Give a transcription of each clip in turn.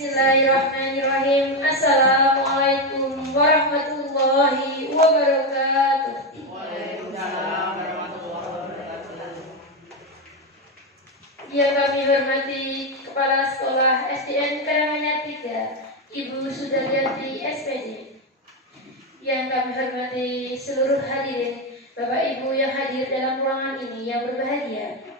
Bismillahirrahmanirrahim. Assalamualaikum warahmatullahi wabarakatuh. Waalaikumsalam warahmatullahi wabarakatuh. Yang kami hormati Kepala Sekolah SDN Karanganyar 3, Ibu Sudaryati SPD. Yang kami hormati seluruh hadirin, Bapak Ibu yang hadir dalam ruangan ini yang berbahagia.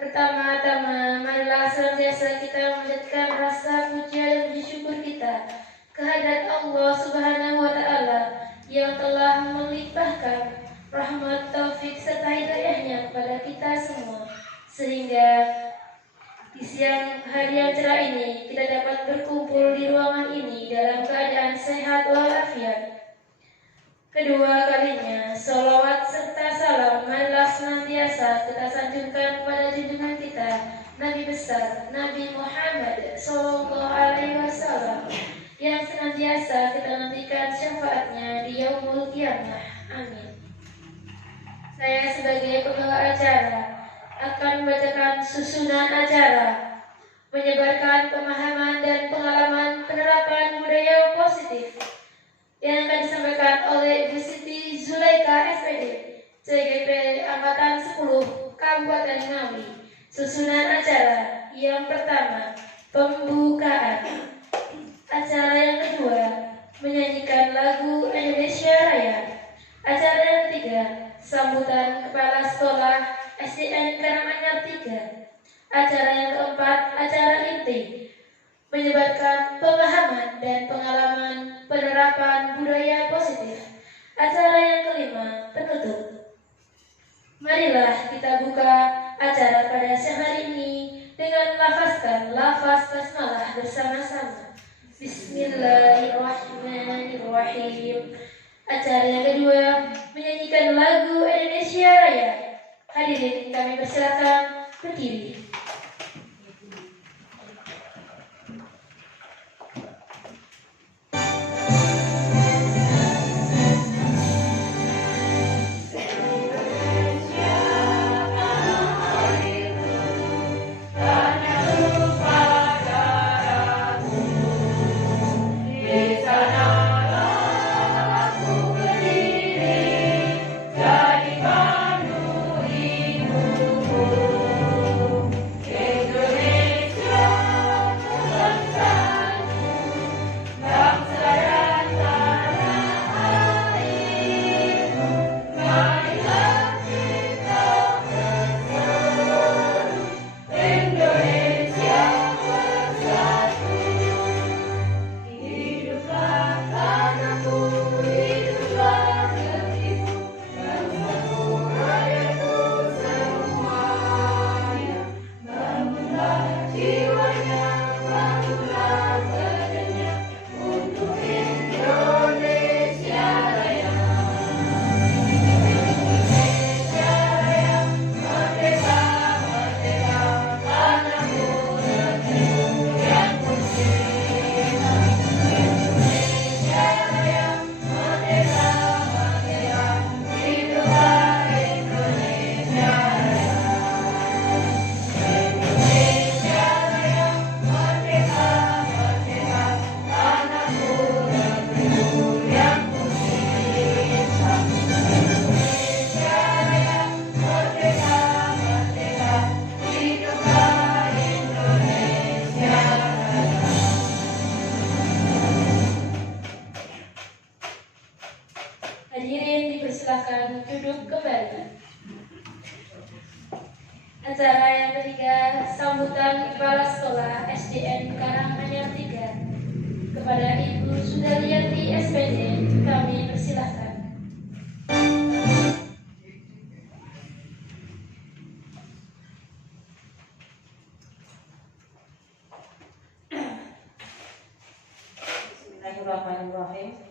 Pertama-tama, marilah senantiasa kita memanjatkan rasa puja dan puji syukur kita kehadirat Allah Subhanahu wa Ta'ala yang telah melimpahkan rahmat, taufik serta hidayahnya kepada kita semua, sehingga di siang hari yang cerah ini kita dapat berkumpul di ruangan ini dalam keadaan sehat walafiat. Kedua kalinya, sholawat serta salam marilah senantiasa kita sanjungkan kepada junjungan kita, Nabi besar Nabi Muhammad Sallallahu Alaihi Wasallam, yang senantiasa kita nantikan syafaatnya di yaumul qiyamah. Amin. Saya sebagai pembawa acara akan membacakan susunan acara, menyebarkan pemahaman dan pengalaman penerapan budaya positif yang akan disampaikan oleh Ibu Siti Zulaika SPD, CGP Angkatan 10 Kabupaten Ngawi. Susunan acara yang pertama, pembukaan. Acara yang kedua, menyanyikan lagu Indonesia Raya. Acara yang ketiga, sambutan Kepala Sekolah SDN Karanganyar 3. Acara yang keempat, acara inti, menyebarkan pemahaman dan pengalaman penerapan budaya positif. Acara yang kelima, penutup. Marilah kita buka acara pada siang hari ini dengan melafazkan lafaz basmalah bersama-sama. Bismillahirrahmanirrahim. Acara yang kedua, menyanyikan lagu Indonesia Raya. Hadirin kami persilakan berdiri. Hadirin dipersilakan duduk kembali. Acara yang ketiga, sambutan Kepala Sekolah SDN Karanganyar 3 kepada Ibu Sudaryati SPD, kami persilakan. Bismillahirrahmanirrahim.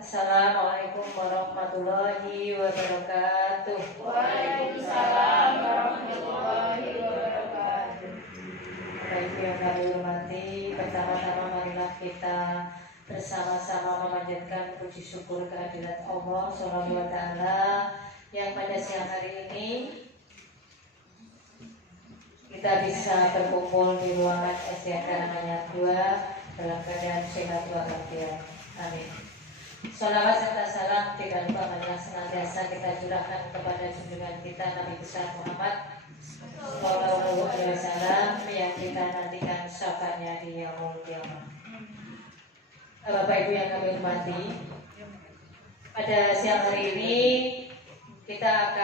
Assalamualaikum warahmatullahi wabarakatuh. Waalaikumsalam warahmatullahi wabarakatuh. Bapak Ibu yang kami hormati, pertama-tama marilah kita bersama-sama memanjatkan puji syukur kehadirat Allah Subhanahu wa Ta'ala yang pada siang hari ini kita bisa berkumpul di ruangan SDN Karanganyar 2 dalam keadaan sehat walafiat. Amin. Sholawat serta salam tidak lupa marilah senantiasa kita curahkan kepada junjungan kita Nabi besar Muhammad Sallallahu Alaihi Wasallam yang kita nantikan syafaatnya di yaumul qiyamah. Bapak Ibu yang kami hormati, pada siang hari ini kita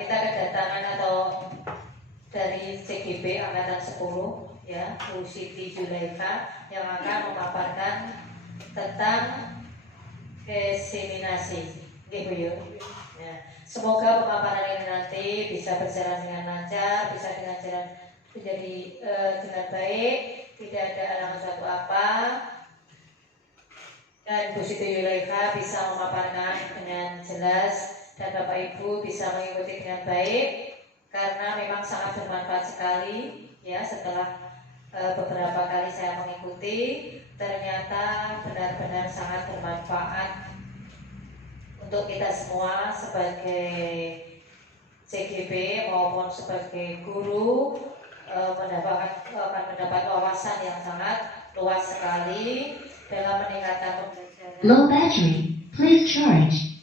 kedatangan atau dari CGP Angkatan 10 ya, Bu Siti Zulaikha yang akan memaparkan tentang diseminasi, gitu ya. Semoga pemaparan ini nanti bisa berjalan dengan lancar, bisa dengan jalan menjadi dengan baik, tidak ada halangan suatu apa, dan Bu Siti Zulaikha bisa memaparkan dengan jelas dan Bapak Ibu bisa mengikuti dengan baik karena memang sangat bermanfaat sekali ya. Setelah beberapa kali saya mengikuti, ternyata benar-benar sangat bermanfaat untuk kita semua sebagai CGP maupun sebagai guru, akan mendapat wawasan yang sangat luas sekali dalam meningkatkan pembelajaran. Low battery, please charge.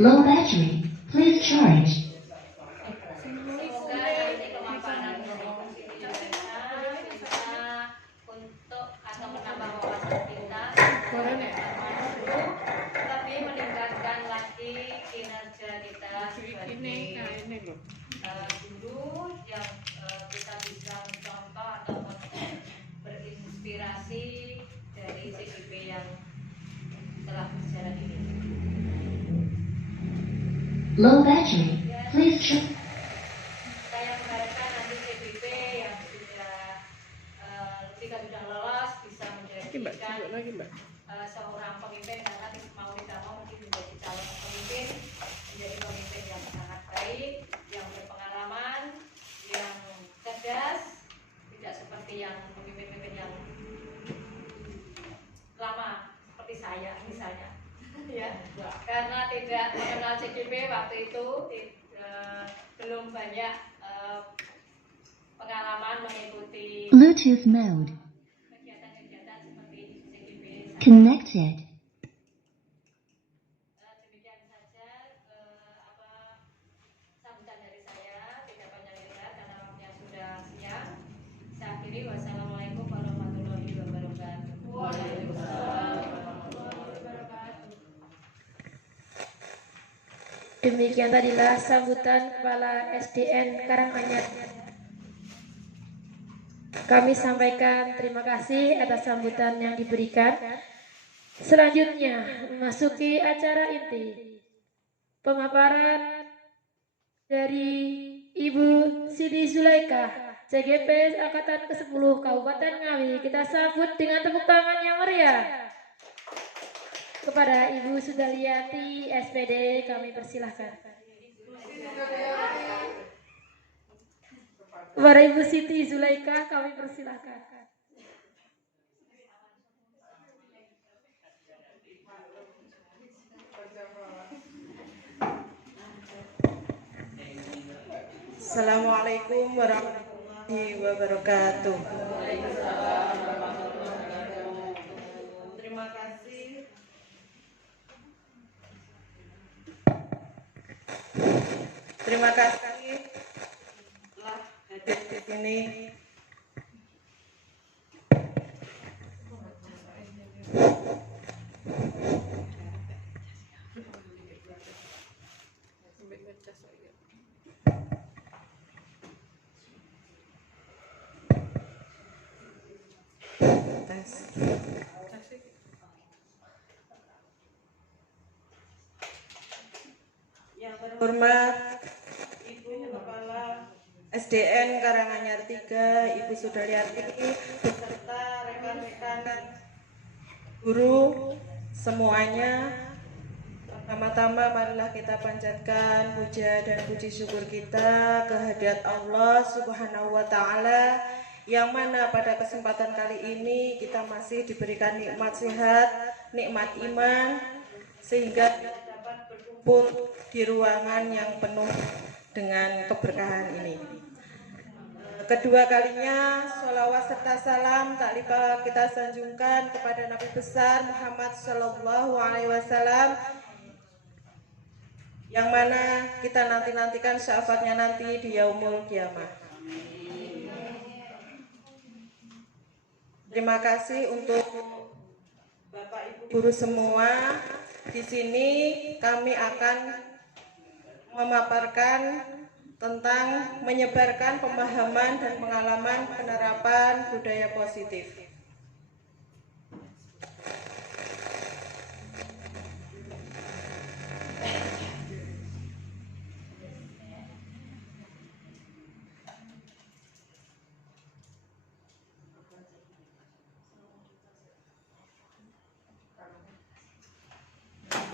Low battery, please charge. Semoga nanti pemaparan dari Bu Siti Zulaikha bisa untuk atau menambah wawasan kita, tapi meningkatkan lagi kinerja kita sebagai guru yang kita bisa mencontoh ataupun berinspirasi dari CGP yang telah berjalan ini. Low battery, please charge. Saya mengharapkan nanti CGP yang sudah lolos bisa menjadikan seorang pemimpin, karena mau tidak mau mungkin menjadi calon pemimpin, menjadi pemimpin yang sangat baik, yang berpengalaman, yang cerdas, tidak seperti yang pemimpin-pemimpin yang lama seperti saya misalnya. Ya, karena tidak mengenal CGP waktu itu, belum banyak pengalaman mengikuti Bluetooth mode. kegiatan-kegiatan seperti CGP. Connected. Demikian saja sambutan dari saya, tidak panjang lebar karena waktunya sudah siang. Saya akhiri, wassalamualaikum warahmatullahi wabarakatuh. Waalaikumsalam. Demikian tadilah sambutan Kepala SDN Karanganyar. Kami sampaikan terima kasih atas sambutan yang diberikan. Selanjutnya memasuki acara inti, pemaparan dari Ibu Siti Zulaikha, CGP Angkatan ke-10 Kabupaten Ngawi. Kita sambut dengan tepuk tangan yang meriah. Kepada Ibu Sudaliati SPD kami persilahkan. Kepada Ibu Siti Zulaikha kami persilahkan. Assalamualaikum warahmatullahi wabarakatuh. Terima kasih. Terima kasih telah hadir di sini. Yang terhormat Ibu Kepala SDN Karanganyar 3, Ibu Sudaryati, beserta rekan-rekan guru semuanya. Pertama-tama marilah kita panjatkan puja dan puji syukur kita kehadirat Allah Subhanahu wa Ta'ala, yang mana pada kesempatan kali ini kita masih diberikan nikmat sehat, nikmat iman, sehingga kita dapat berkumpul di ruangan yang penuh dengan keberkahan ini. Kedua kalinya sholawat serta salam tak lupa kita sanjungkan kepada Nabi besar Muhammad Sallallahu Alaihi Wasallam, yang mana kita nantikan syafaatnya nanti di yaumul kiamah. Terima kasih untuk Bapak Ibu guru semua. Di sini kami akan memaparkan tentang menyebarkan pemahaman dan pengalaman penerapan budaya positif.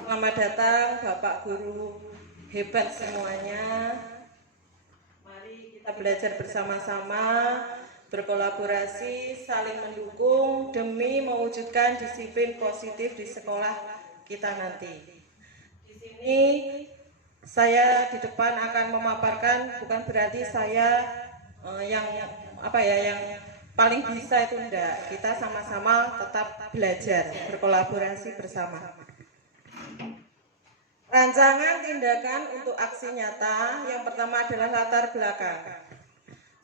Selamat datang Bapak Guru hebat semuanya. Mari kita belajar bersama-sama, berkolaborasi, saling mendukung demi mewujudkan disiplin positif di sekolah kita nanti. Di sini saya di depan akan memaparkan, bukan berarti saya yang paling bisa itu enggak. Kita sama-sama tetap belajar, berkolaborasi bersama. Rancangan tindakan untuk aksi nyata yang pertama adalah latar belakang.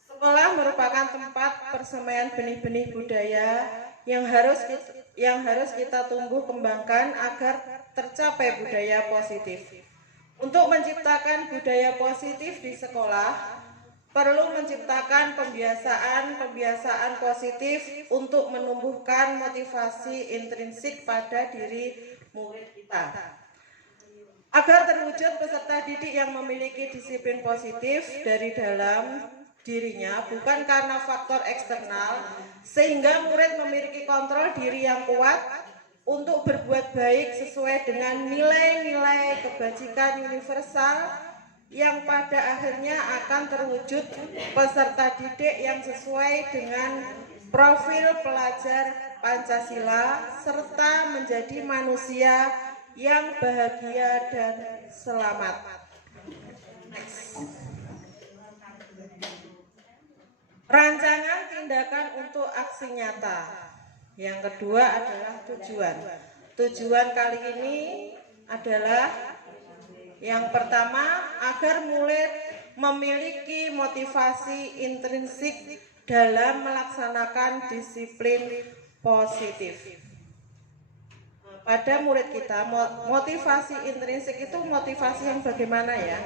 Sekolah merupakan tempat persemaian benih-benih budaya yang harus kita tumbuh kembangkan agar tercapai budaya positif. Untuk menciptakan budaya positif di sekolah, perlu menciptakan pembiasaan positif untuk menumbuhkan motivasi intrinsik pada diri murid kita. Agar terwujud peserta didik yang memiliki disiplin positif dari dalam dirinya, bukan karena faktor eksternal, sehingga murid memiliki kontrol diri yang kuat untuk berbuat baik sesuai dengan nilai-nilai kebajikan universal yang pada akhirnya akan terwujud peserta didik yang sesuai dengan profil pelajar Pancasila serta menjadi manusia yang bahagia dan selamat. Rancangan tindakan untuk aksi nyata. Yang kedua adalah tujuan. Tujuan kali ini adalah yang pertama, agar murid memiliki motivasi intrinsik dalam melaksanakan disiplin positif. Pada murid kita, motivasi intrinsik itu motivasi yang bagaimana ya?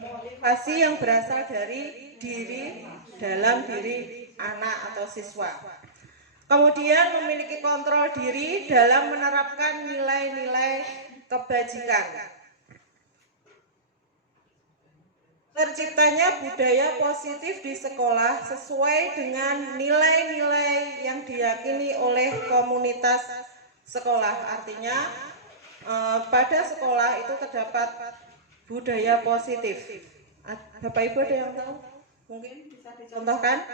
Motivasi yang berasal dari dalam diri anak atau siswa. Kemudian memiliki kontrol diri dalam menerapkan nilai-nilai kebajikan. Terciptanya budaya positif di sekolah sesuai dengan nilai-nilai yang diyakini oleh komunitas sekolah. Artinya pada sekolah itu terdapat budaya positif. Bapak Ibu ada yang tahu? Mungkin bisa dicontohkan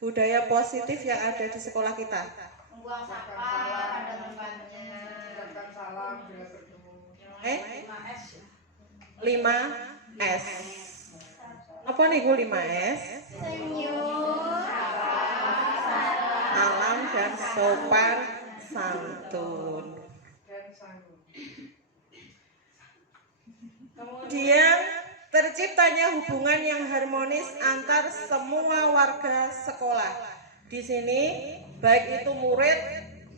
budaya positif yang ada di sekolah kita. Membuang sampah ada tempatnya. Mengucapkan salam bila bertemu. 5S. Apa nih 5S? Senyum, Salam dan sopan santun. Kemudian terciptanya hubungan yang harmonis antar semua warga sekolah. Di sini baik itu murid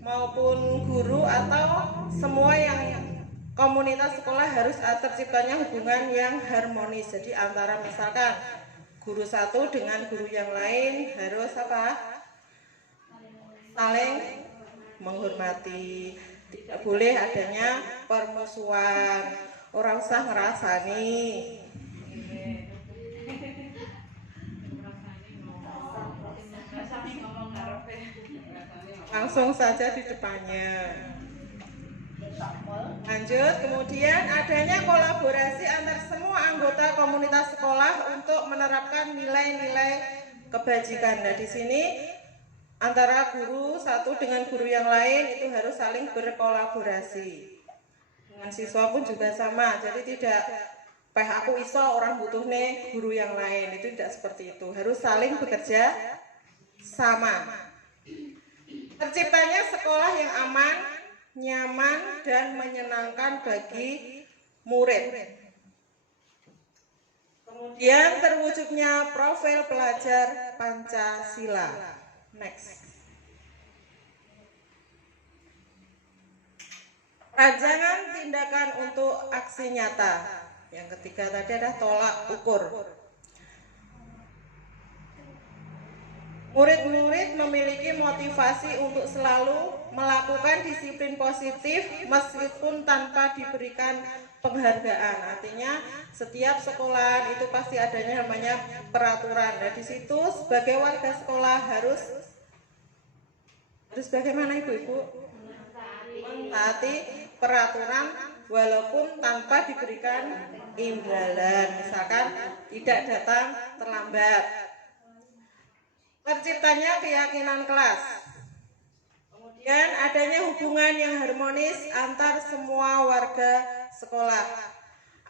maupun guru atau semua yang komunitas sekolah harus terciptanya hubungan yang harmonis. Jadi antara misalkan guru satu dengan guru yang lain harus saling menghormati. Tidak boleh adanya permusuhan. Orang usah ngerasani. langsung saja di depannya. Lanjut, kemudian adanya kolaborasi antar semua anggota komunitas sekolah untuk menerapkan nilai-nilai kebajikan. Nah, di sini antara guru satu dengan guru yang lain itu harus saling berkolaborasi. Dengan siswa pun juga sama, jadi tidak aku iso orang butuh nih guru yang lain, itu tidak seperti itu, harus saling bekerja sama. Terciptanya sekolah yang aman, nyaman, dan menyenangkan bagi murid. Kemudian terwujudnya profil pelajar Pancasila. Next. Rancangan tindakan untuk aksi nyata. Yang ketiga tadi ada tolak ukur. Murid-murid memiliki motivasi untuk selalu melakukan disiplin positif meskipun tanpa diberikan penghargaan. Artinya setiap sekolah itu pasti adanya namanya peraturan. Nah, di situ sebagai warga sekolah harus bagaimana Ibu-ibu? Mentaati peraturan walaupun tanpa diberikan imbalan. Misalkan tidak datang terlambat. Terciptanya keyakinan kelas. Kemudian adanya hubungan yang harmonis antar semua warga sekolah.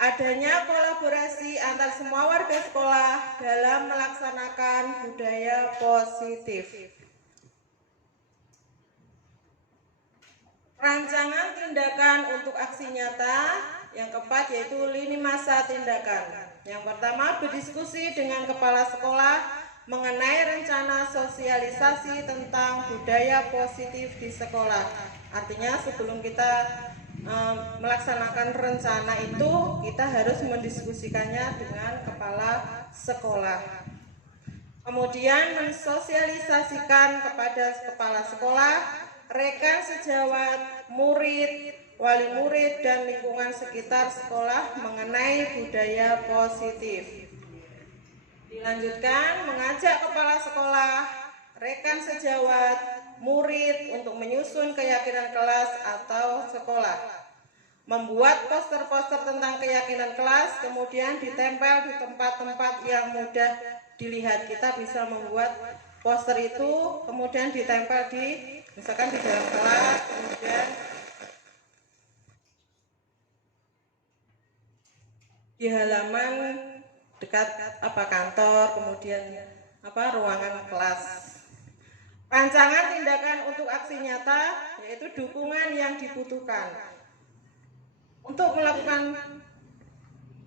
Adanya kolaborasi antar semua warga sekolah dalam melaksanakan budaya positif. Rancangan tindakan untuk aksi nyata. Yang keempat yaitu lini masa tindakan. Yang pertama, berdiskusi dengan kepala sekolah mengenai rencana sosialisasi tentang budaya positif di sekolah. Artinya sebelum kita melaksanakan rencana itu, kita harus mendiskusikannya dengan kepala sekolah. Kemudian mensosialisasikan kepada kepala sekolah, rekan sejawat, murid, wali murid, dan lingkungan sekitar sekolah mengenai budaya positif. Dilanjutkan, mengajak kepala sekolah, rekan sejawat, murid untuk menyusun keyakinan kelas atau sekolah. Membuat poster-poster tentang keyakinan kelas, kemudian ditempel di tempat-tempat yang mudah dilihat. Kita bisa membuat poster itu, kemudian ditempel misalkan di dalam kelas, kemudian di halaman dekat kantor, kemudian ruangan kelas. Rancangan tindakan untuk aksi nyata yaitu dukungan yang dibutuhkan. Untuk melakukan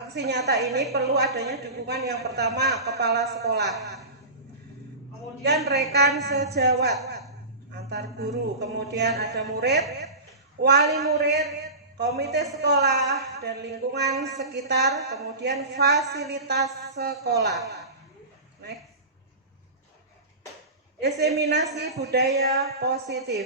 aksi nyata ini perlu adanya dukungan yang pertama kepala sekolah, kemudian rekan sejawat antar guru, kemudian ada murid, wali murid, komite sekolah, dan lingkungan sekitar, kemudian fasilitas sekolah. Next. Diseminasi budaya positif.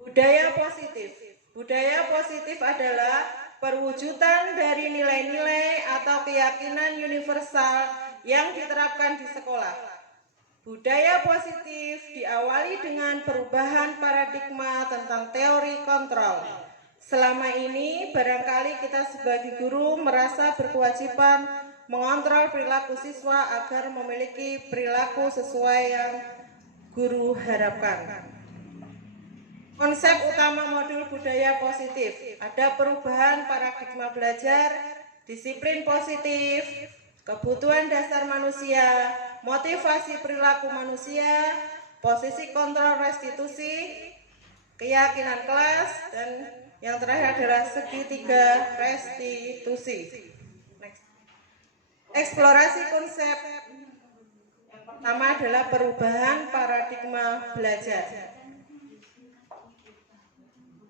Budaya positif. Budaya positif adalah perwujudan dari nilai-nilai atau keyakinan universal yang diterapkan di sekolah. Budaya positif diawali dengan perubahan paradigma tentang teori kontrol. Selama ini barangkali kita sebagai guru merasa berkewajiban mengontrol perilaku siswa agar memiliki perilaku sesuai yang guru harapkan. Konsep utama modul budaya positif, ada perubahan paradigma belajar, disiplin positif, kebutuhan dasar manusia, motivasi perilaku manusia, posisi kontrol restitusi, keyakinan kelas, dan yang terakhir adalah segitiga restitusi. Next. Eksplorasi konsep. Yang pertama adalah perubahan paradigma belajar.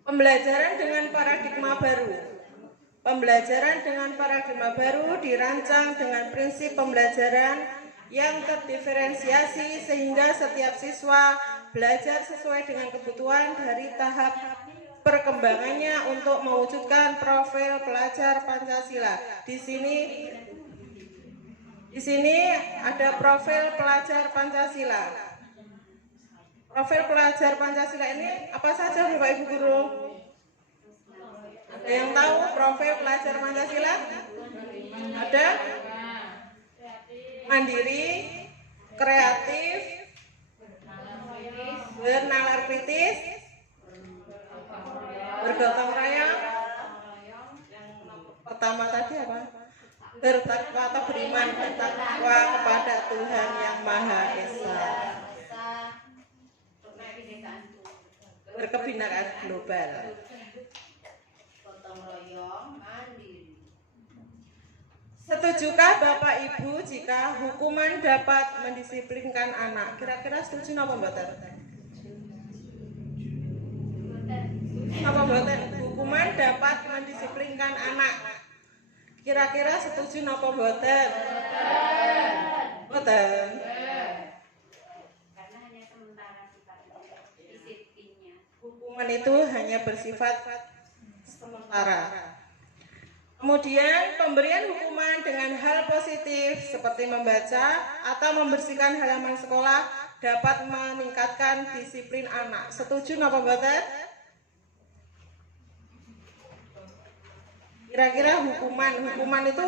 Pembelajaran dengan paradigma baru. Pembelajaran dengan paradigma baru dirancang dengan prinsip pembelajaran yang terdiferensiasi sehingga setiap siswa belajar sesuai dengan kebutuhan dari tahap perkembangannya untuk mewujudkan profil pelajar Pancasila. Di sini ada profil pelajar Pancasila. Profil pelajar Pancasila ini apa saja Bapak Ibu Guru? Ada yang tahu profil pelajar Pancasila? Ada? Mandiri, kreatif, bernalar kritis, bergotong royong. Pertama tadi apa? Bertakwa atau beriman bertakwa kepada Tuhan yang Maha Esa. Berkebinekaan global. Setujukah Bapak Ibu jika hukuman dapat mendisiplinkan anak? Kira-kira setuju napa mboten? Apa mboten? Hukuman dapat mendisiplinkan anak. Kira-kira setuju napa mboten? Mboten. Karena hanya sementara sifatnya disiplinnya. Hukuman itu hanya bersifat sementara. Kemudian pemberian hukuman dengan hal positif seperti membaca atau membersihkan halaman sekolah dapat meningkatkan disiplin anak. Setuju napa mboten? Kira-kira hukuman itu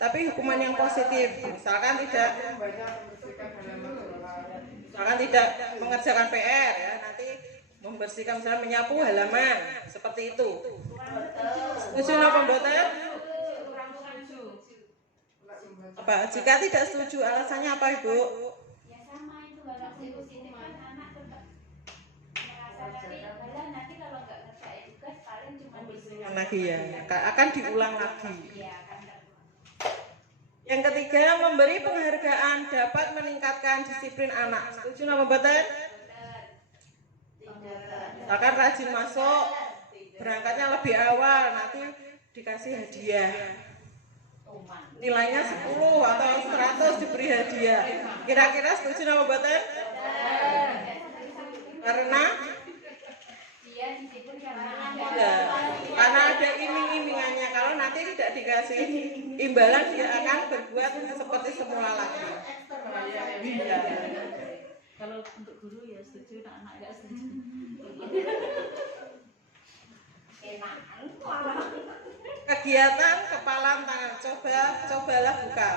tapi hukuman yang positif. Misalkan tidak mengerjakan PR ya, nanti membersihkan misalnya menyapu halaman seperti itu. Setuju napa mboten? Apa? Jika tidak setuju alasannya apa Ibu? Ya sama itu kalau positif kan anak tetap merasa nanti kalau nggak ngerjain tugas paling cuma disuruh Lagi ya, akan diulang lagi. ya kan. Yang ketiga, memberi penghargaan dapat meningkatkan disiplin anak. Setuju napa mboten? Misalkan rajin masuk, berangkatnya lebih awal, nanti dikasih hadiah. Nilainya 10 atau 100 diberi hadiah. Kira-kira setuju napa mboten? Karena Dia disiplin ya, karena ada iming-imingannya. Kalau nanti tidak dikasih imbalan, dia akan berbuat seperti semula lagi. Ya. Kalau untuk guru ya setuju, anak-anak nggak setuju. Kegiatan kepalan tangan, cobalah buka.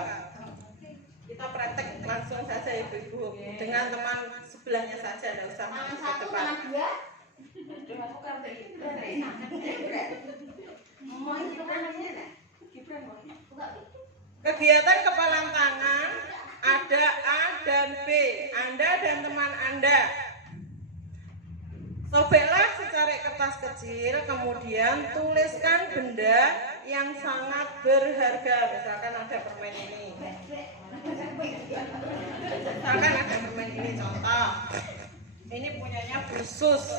Kita praktek langsung saja Ibu-ibu dengan teman sebelahnya saja, tidak usah masuk ke depan. Kegiatan kepalan tangan ada A dan B, Anda dan teman Anda. Sobeklah secari kertas kecil, kemudian tuliskan benda yang sangat berharga. Misalkan ada permen ini. Misalkan ada permen ini, contoh. Ini punyanya khusus.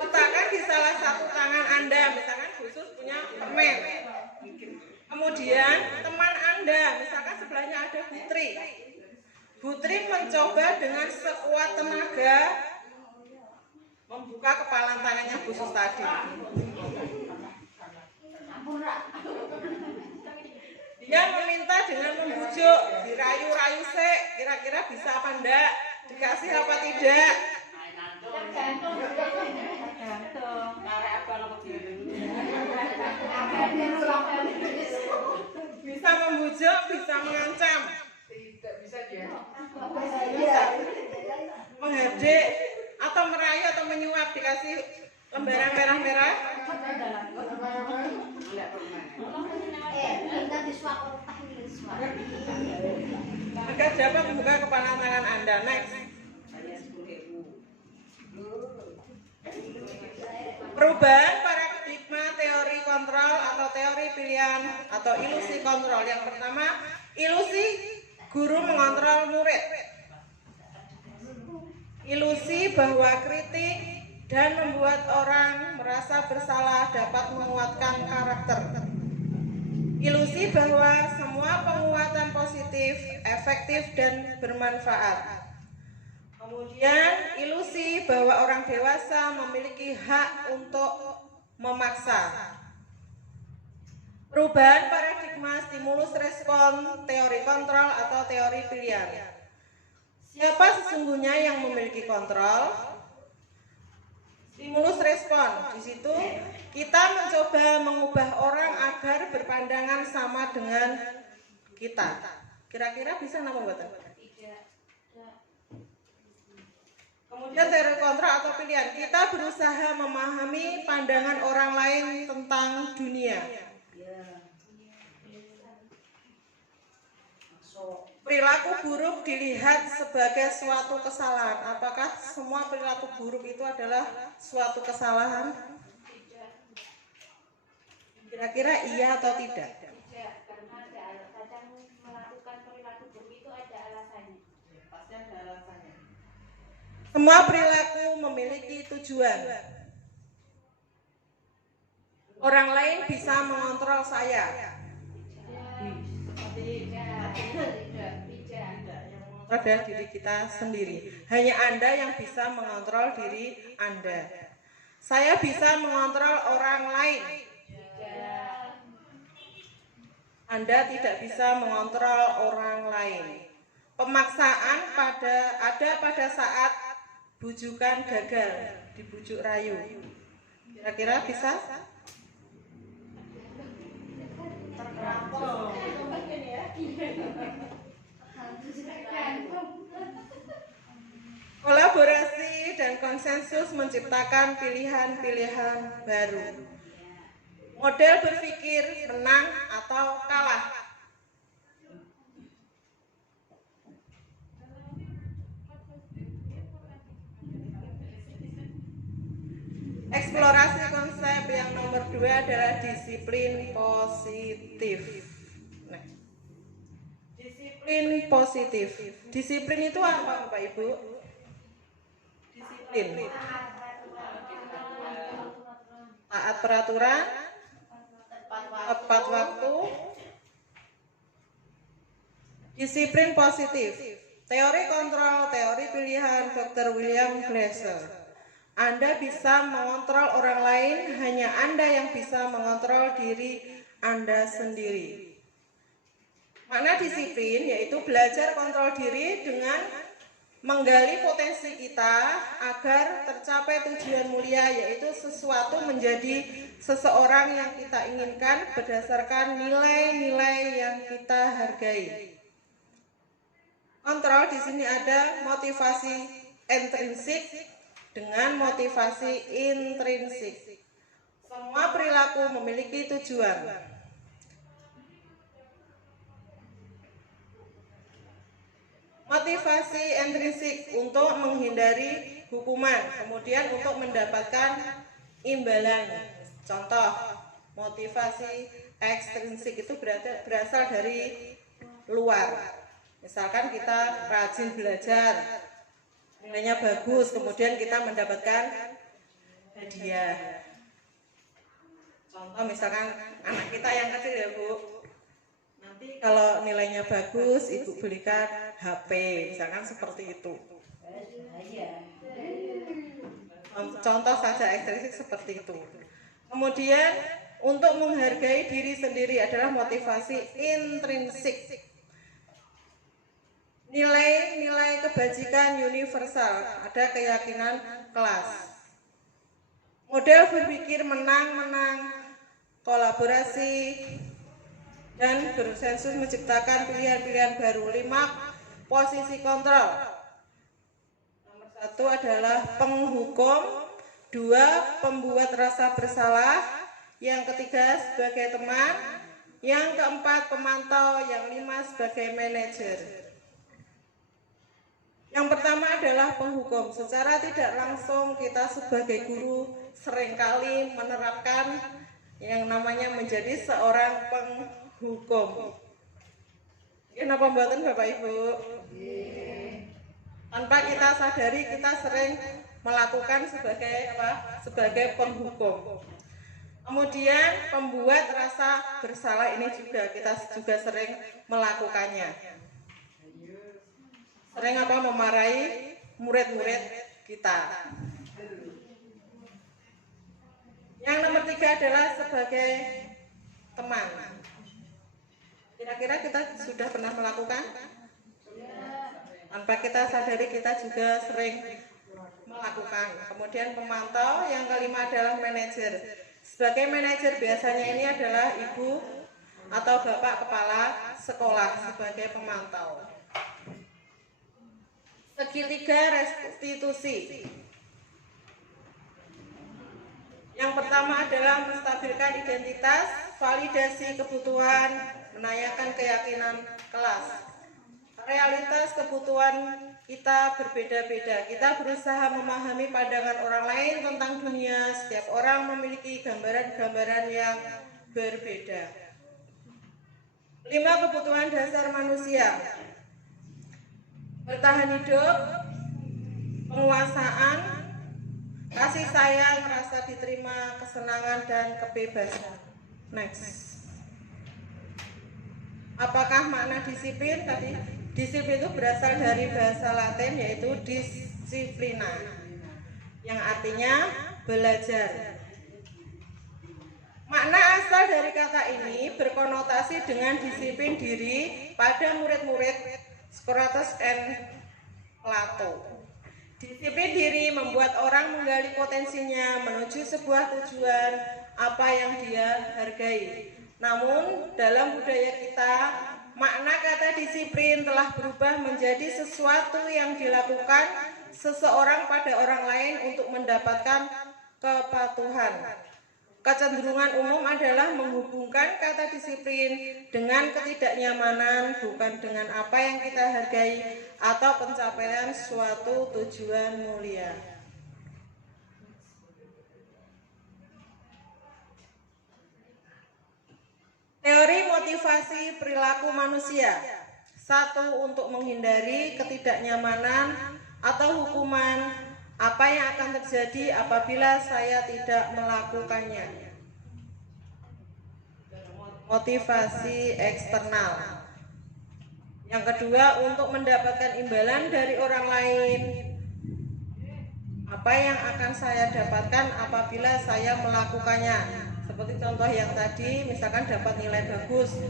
Letakkan di salah satu tangan Anda, misalkan khusus punya permen. Kemudian teman Anda, misalkan sebelahnya ada Putri. Putri mencoba dengan sekuat tenaga membuka kepalan tangannya khusus tadi. Dia meminta dengan membujuk, dirayu-rayu sih, kira-kira bisa apa enggak, dikasih apa tidak. Bisa membujuk, bisa mengancam. Bisa menghardik atau merayu atau menyuap, dikasih lembaran merah-merah. Agar dapat membuka kepalan tangan Anda. Next. Perubahan paradigma teori kontrol atau teori pilihan atau ilusi kontrol. Yang pertama, ilusi guru mengontrol murid. Ilusi bahwa kritik dan membuat orang merasa bersalah dapat menguatkan karakter. Ilusi bahwa semua penguatan positif, efektif dan bermanfaat. Kemudian ilusi bahwa orang dewasa memiliki hak untuk memaksa. Perubahan paradigma stimulus respon, teori kontrol atau teori pilihan. Siapa sesungguhnya yang memiliki kontrol? Stimulus respon. Di situ kita mencoba mengubah orang agar berpandangan sama dengan kita. Kira-kira bisa napa mboten? Kemudian teori kontrol atau pilihan. Kita berusaha memahami pandangan orang lain tentang dunia. Perilaku buruk dilihat sebagai suatu kesalahan. Apakah semua perilaku buruk itu adalah suatu kesalahan? Kira-kira iya atau tidak? Tidak, karena kadang melakukan perilaku buruk itu ada alasannya. Pasti ada alasannya. Semua perilaku memiliki tujuan. Orang lain bisa mengontrol saya. Adalah diri kita sendiri. Hanya Anda yang bisa mengontrol diri Anda. Saya bisa mengontrol orang lain. Anda tidak bisa mengontrol orang lain. Pemaksaan ada pada saat bujukan gagal, dibujuk rayu. Kira-kira bisa? Kolaborasi dan konsensus menciptakan pilihan-pilihan baru. Model berpikir menang atau kalah. Eksplorasi konsep yang nomor 2 adalah disiplin positif. Nah, disiplin positif. Disiplin itu apa, Bapak Ibu? Disiplin. Taat peraturan, tepat waktu. Disiplin positif. Teori kontrol, teori pilihan Dr. William Glasser. Anda bisa mengontrol orang lain, hanya Anda yang bisa mengontrol diri Anda sendiri. Makna disiplin yaitu belajar kontrol diri dengan menggali potensi kita agar tercapai tujuan mulia, yaitu sesuatu menjadi seseorang yang kita inginkan berdasarkan nilai-nilai yang kita hargai. Kontrol di sini ada motivasi intrinsik dengan motivasi intrinsik. Semua perilaku memiliki tujuan. Motivasi intrinsik untuk menghindari hukuman, kemudian untuk mendapatkan imbalan. Contoh, motivasi ekstrinsik itu berasal dari luar. Misalkan kita rajin belajar, nilainya bagus, kemudian kita mendapatkan hadiah. Contoh misalkan anak kita yang kecil ya Bu, nanti kalau nilainya bagus ibu belikan HP, misalkan seperti itu. Contoh saja ekstrinsik seperti itu. Kemudian untuk menghargai diri sendiri adalah motivasi intrinsik. Nilai-nilai kebajikan universal, ada keyakinan kelas. Model berpikir menang-menang, kolaborasi, dan bersensus menciptakan pilihan-pilihan baru. 5. Posisi kontrol. Nomor 1 adalah penghukum, 2. Pembuat rasa bersalah, yang ketiga sebagai teman, yang keempat pemantau, yang 5 sebagai manajer. Yang pertama adalah penghukum. Secara tidak langsung kita sebagai guru seringkali menerapkan yang namanya menjadi seorang penghukum. Kenapa mboten Bapak Ibu? Tanpa kita sadari kita sering melakukan sebagai penghukum. Kemudian pembuat rasa bersalah ini kita juga sering melakukannya. Sering memarahi murid-murid kita. Yang nomor 3 adalah sebagai teman. Kira-kira kita sudah pernah melakukan? Tanpa kita sadari kita juga sering melakukan. Kemudian pemantau, yang kelima adalah manajer. Sebagai manajer biasanya ini adalah ibu atau bapak kepala sekolah sebagai pemantau. Segitiga restitusi. Yang pertama adalah menstabilkan identitas, validasi kebutuhan, menanyakan keyakinan kelas. Realitas kebutuhan kita berbeda-beda. Kita berusaha memahami pandangan orang lain tentang dunia. Setiap orang memiliki gambaran-gambaran yang berbeda. 5 kebutuhan dasar manusia. Bertahan hidup, penguasaan, kasih sayang, rasa diterima, kesenangan, dan kebebasan. Next. Apakah makna disiplin tadi? Disiplin itu berasal dari bahasa Latin yaitu disciplina, yang artinya belajar. Makna asal dari kata ini berkonotasi dengan disiplin diri pada murid-murid Socrates and Plato. Disiplin diri membuat orang menggali potensinya menuju sebuah tujuan apa yang dia hargai. Namun dalam budaya kita, makna kata disiplin telah berubah menjadi sesuatu yang dilakukan seseorang pada orang lain untuk mendapatkan kepatuhan. Kecenderungan umum adalah menghubungkan kata disiplin dengan ketidaknyamanan, bukan dengan apa yang kita hargai atau pencapaian suatu tujuan mulia. Teori motivasi perilaku manusia. 1. Untuk menghindari ketidaknyamanan atau hukuman. Apa yang akan terjadi apabila saya tidak melakukannya? Motivasi eksternal. Yang kedua, untuk mendapatkan imbalan dari orang lain. Apa yang akan saya dapatkan apabila saya melakukannya? Seperti contoh yang tadi, misalkan dapat nilai bagus.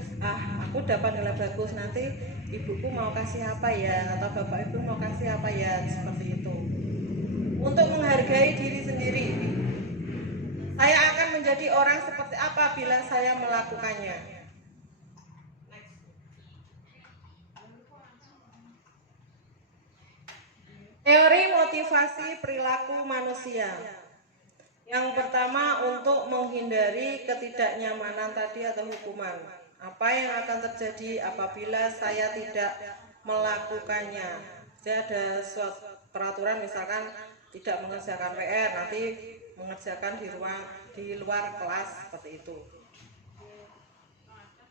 Aku dapat nilai bagus, nanti ibuku mau kasih apa ya? Atau bapak ibu mau kasih apa ya? Seperti itu. Untuk menghargai diri sendiri. Saya akan menjadi orang seperti apa bila saya melakukannya. Teori motivasi perilaku manusia. Yang pertama, untuk menghindari ketidaknyamanan tadi atau hukuman. Apa yang akan terjadi apabila saya tidak melakukannya? Jadi ada suatu peraturan, misalkan tidak mengerjakan PR, nanti mengerjakan di luar kelas, seperti itu.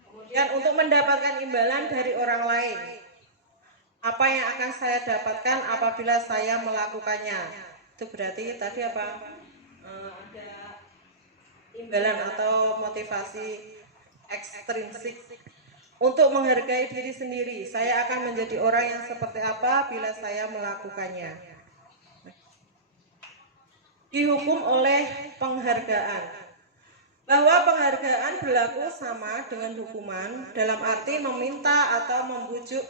Kemudian untuk mendapatkan imbalan dari orang lain. Apa yang akan saya dapatkan apabila saya melakukannya? Itu berarti tadi apa? Ada imbalan atau motivasi ekstrinsik. Untuk menghargai diri sendiri, saya akan menjadi orang yang seperti apa bila saya melakukannya. Dihukum oleh penghargaan. Bahwa penghargaan berlaku sama dengan hukuman dalam arti meminta atau membujuk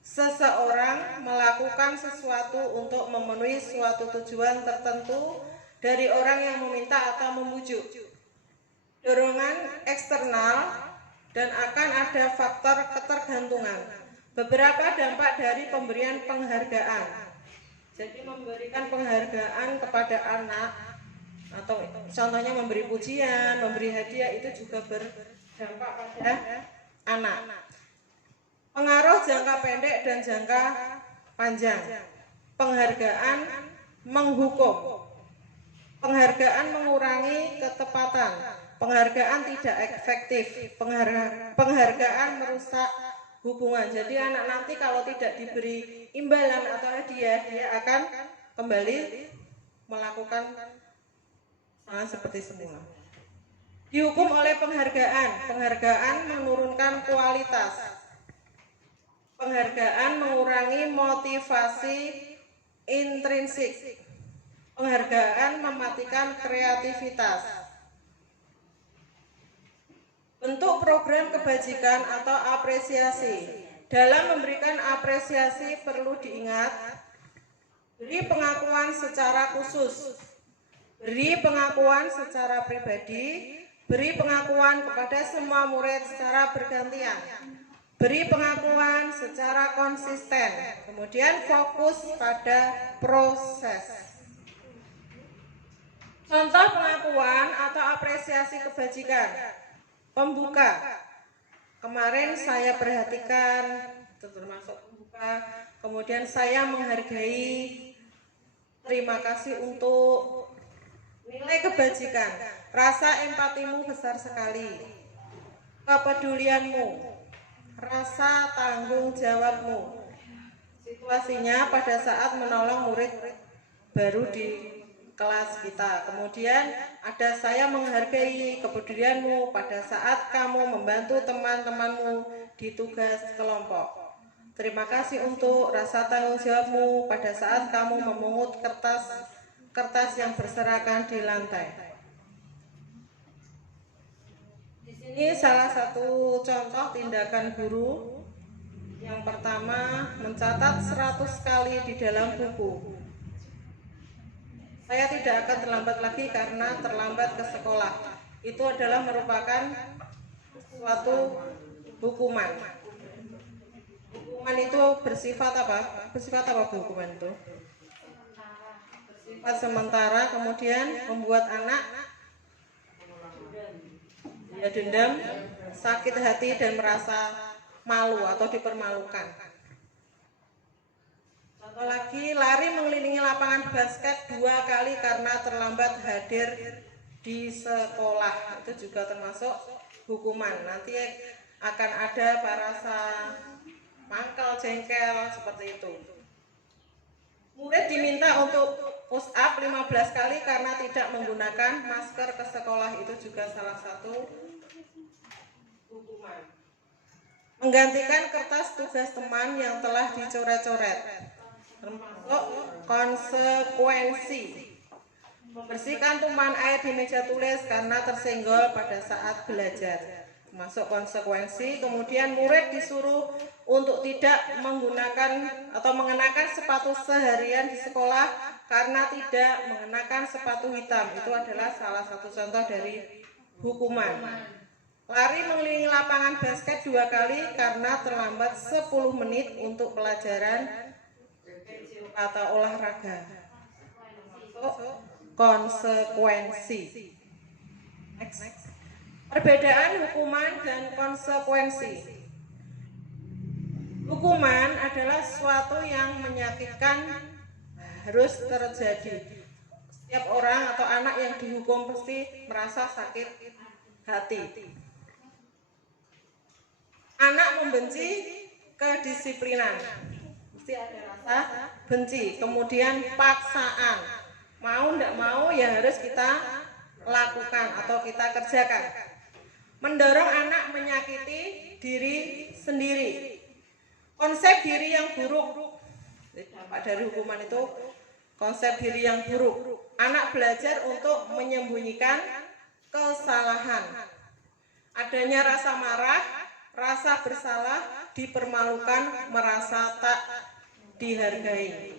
seseorang melakukan sesuatu untuk memenuhi suatu tujuan tertentu dari orang yang meminta atau membujuk. Dorongan eksternal dan akan ada faktor ketergantungan. Beberapa dampak dari pemberian penghargaan. Jadi memberikan penghargaan kepada anak atau contohnya memberi pujian, memberi hadiah itu juga berdampak pada anak. Pengaruh jangka pendek dan jangka panjang. Penghargaan menghukum. Penghargaan mengurangi ketepatan. Penghargaan tidak efektif. Penghargaan merusak hubungan. Jadi anak nanti kalau tidak diberi imbalan atau hadiah, dia akan kembali melakukan seperti semula. Dihukum oleh penghargaan. Penghargaan menurunkan kualitas. Penghargaan mengurangi motivasi intrinsik. Penghargaan mematikan kreativitas. Bentuk program kebajikan atau apresiasi. Dalam memberikan apresiasi perlu diingat, beri pengakuan secara khusus, beri pengakuan secara pribadi, beri pengakuan kepada semua murid secara bergantian, beri pengakuan secara konsisten, kemudian fokus pada proses. Contoh pengakuan atau apresiasi kebajikan. Pembuka. Kemarin saya perhatikan, itu termasuk pembuka. Kemudian saya menghargai, terima kasih untuk nilai kebajikan. Rasa empatimu besar sekali. Kepedulianmu, rasa tanggung jawabmu. Situasinya pada saat menolong murid baru di kelas kita. Kemudian ada saya menghargai kepedulianmu pada saat kamu membantu teman-temanmu di tugas kelompok. Terima kasih untuk rasa tanggung jawabmu pada saat kamu memungut kertas yang berserakan di lantai. Di sini salah satu contoh tindakan guru. Yang pertama, mencatat 100 kali di dalam buku. Saya tidak akan terlambat lagi karena terlambat ke sekolah. Itu adalah merupakan suatu hukuman. Hukuman itu bersifat apa? Bersifat apa hukuman itu? Bersifat sementara, kemudian membuat anak ya dendam, sakit hati dan merasa malu atau dipermalukan. Contoh lagi, lari mengelilingi lapangan basket 2 kali karena terlambat hadir di sekolah. Itu juga termasuk hukuman. Nanti akan ada rasa mangkal, jengkel, seperti itu. Murid diminta untuk push up 15 kali karena tidak menggunakan masker ke sekolah. Itu juga salah satu hukuman. Menggantikan kertas tugas teman yang telah dicoret-coret. Termasuk konsekuensi. Membersihkan tumpahan air di meja tulis karena tersenggol pada saat belajar. Termasuk konsekuensi. Kemudian murid disuruh untuk tidak menggunakan atau mengenakan sepatu seharian di sekolah karena tidak mengenakan sepatu hitam. Itu adalah salah satu contoh dari hukuman. Lari mengelilingi lapangan basket 2 kali karena terlambat 10 menit untuk pelajaran atau olahraga. Konsekuensi. Next. Perbedaan hukuman dan konsekuensi. Hukuman adalah sesuatu yang menyakitkan harus terjadi. Setiap orang atau anak yang dihukum pasti merasa sakit hati. Anak membenci kedisiplinan. Mesti ada rasa benci, kemudian paksaan, mau tidak mau ya harus kita lakukan atau kita kerjakan. Mendorong anak menyakiti diri sendiri. Konsep diri yang buruk. Dampak dari hukuman itu konsep diri yang buruk. Anak belajar untuk menyembunyikan kesalahan. Adanya rasa marah, rasa bersalah, dipermalukan, merasa tak dihargai.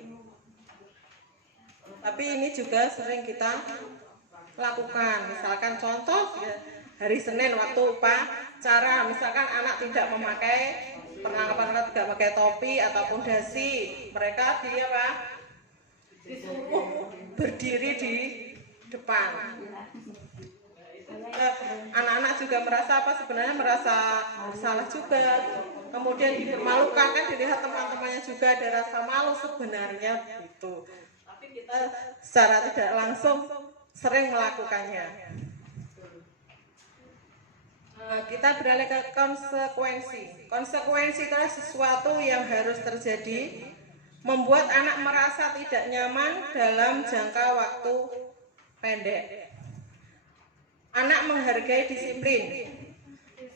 Tapi ini juga sering kita lakukan. Misalkan contoh hari Senin waktu upacara, misalkan anak tidak memakai perlengkapan, tidak pakai topi ataupun dasi, mereka disuruh berdiri di depan. Anak-anak juga merasa sebenarnya merasa bersalah juga, kemudian dipermalukan, kan dilihat teman-temannya juga ada rasa malu sebenarnya gitu. Tapi kita secara tidak langsung sering melakukannya. Kita beralih ke konsekuensi. Konsekuensi itu adalah sesuatu yang harus terjadi, membuat anak merasa tidak nyaman dalam jangka waktu pendek. Anak menghargai disiplin.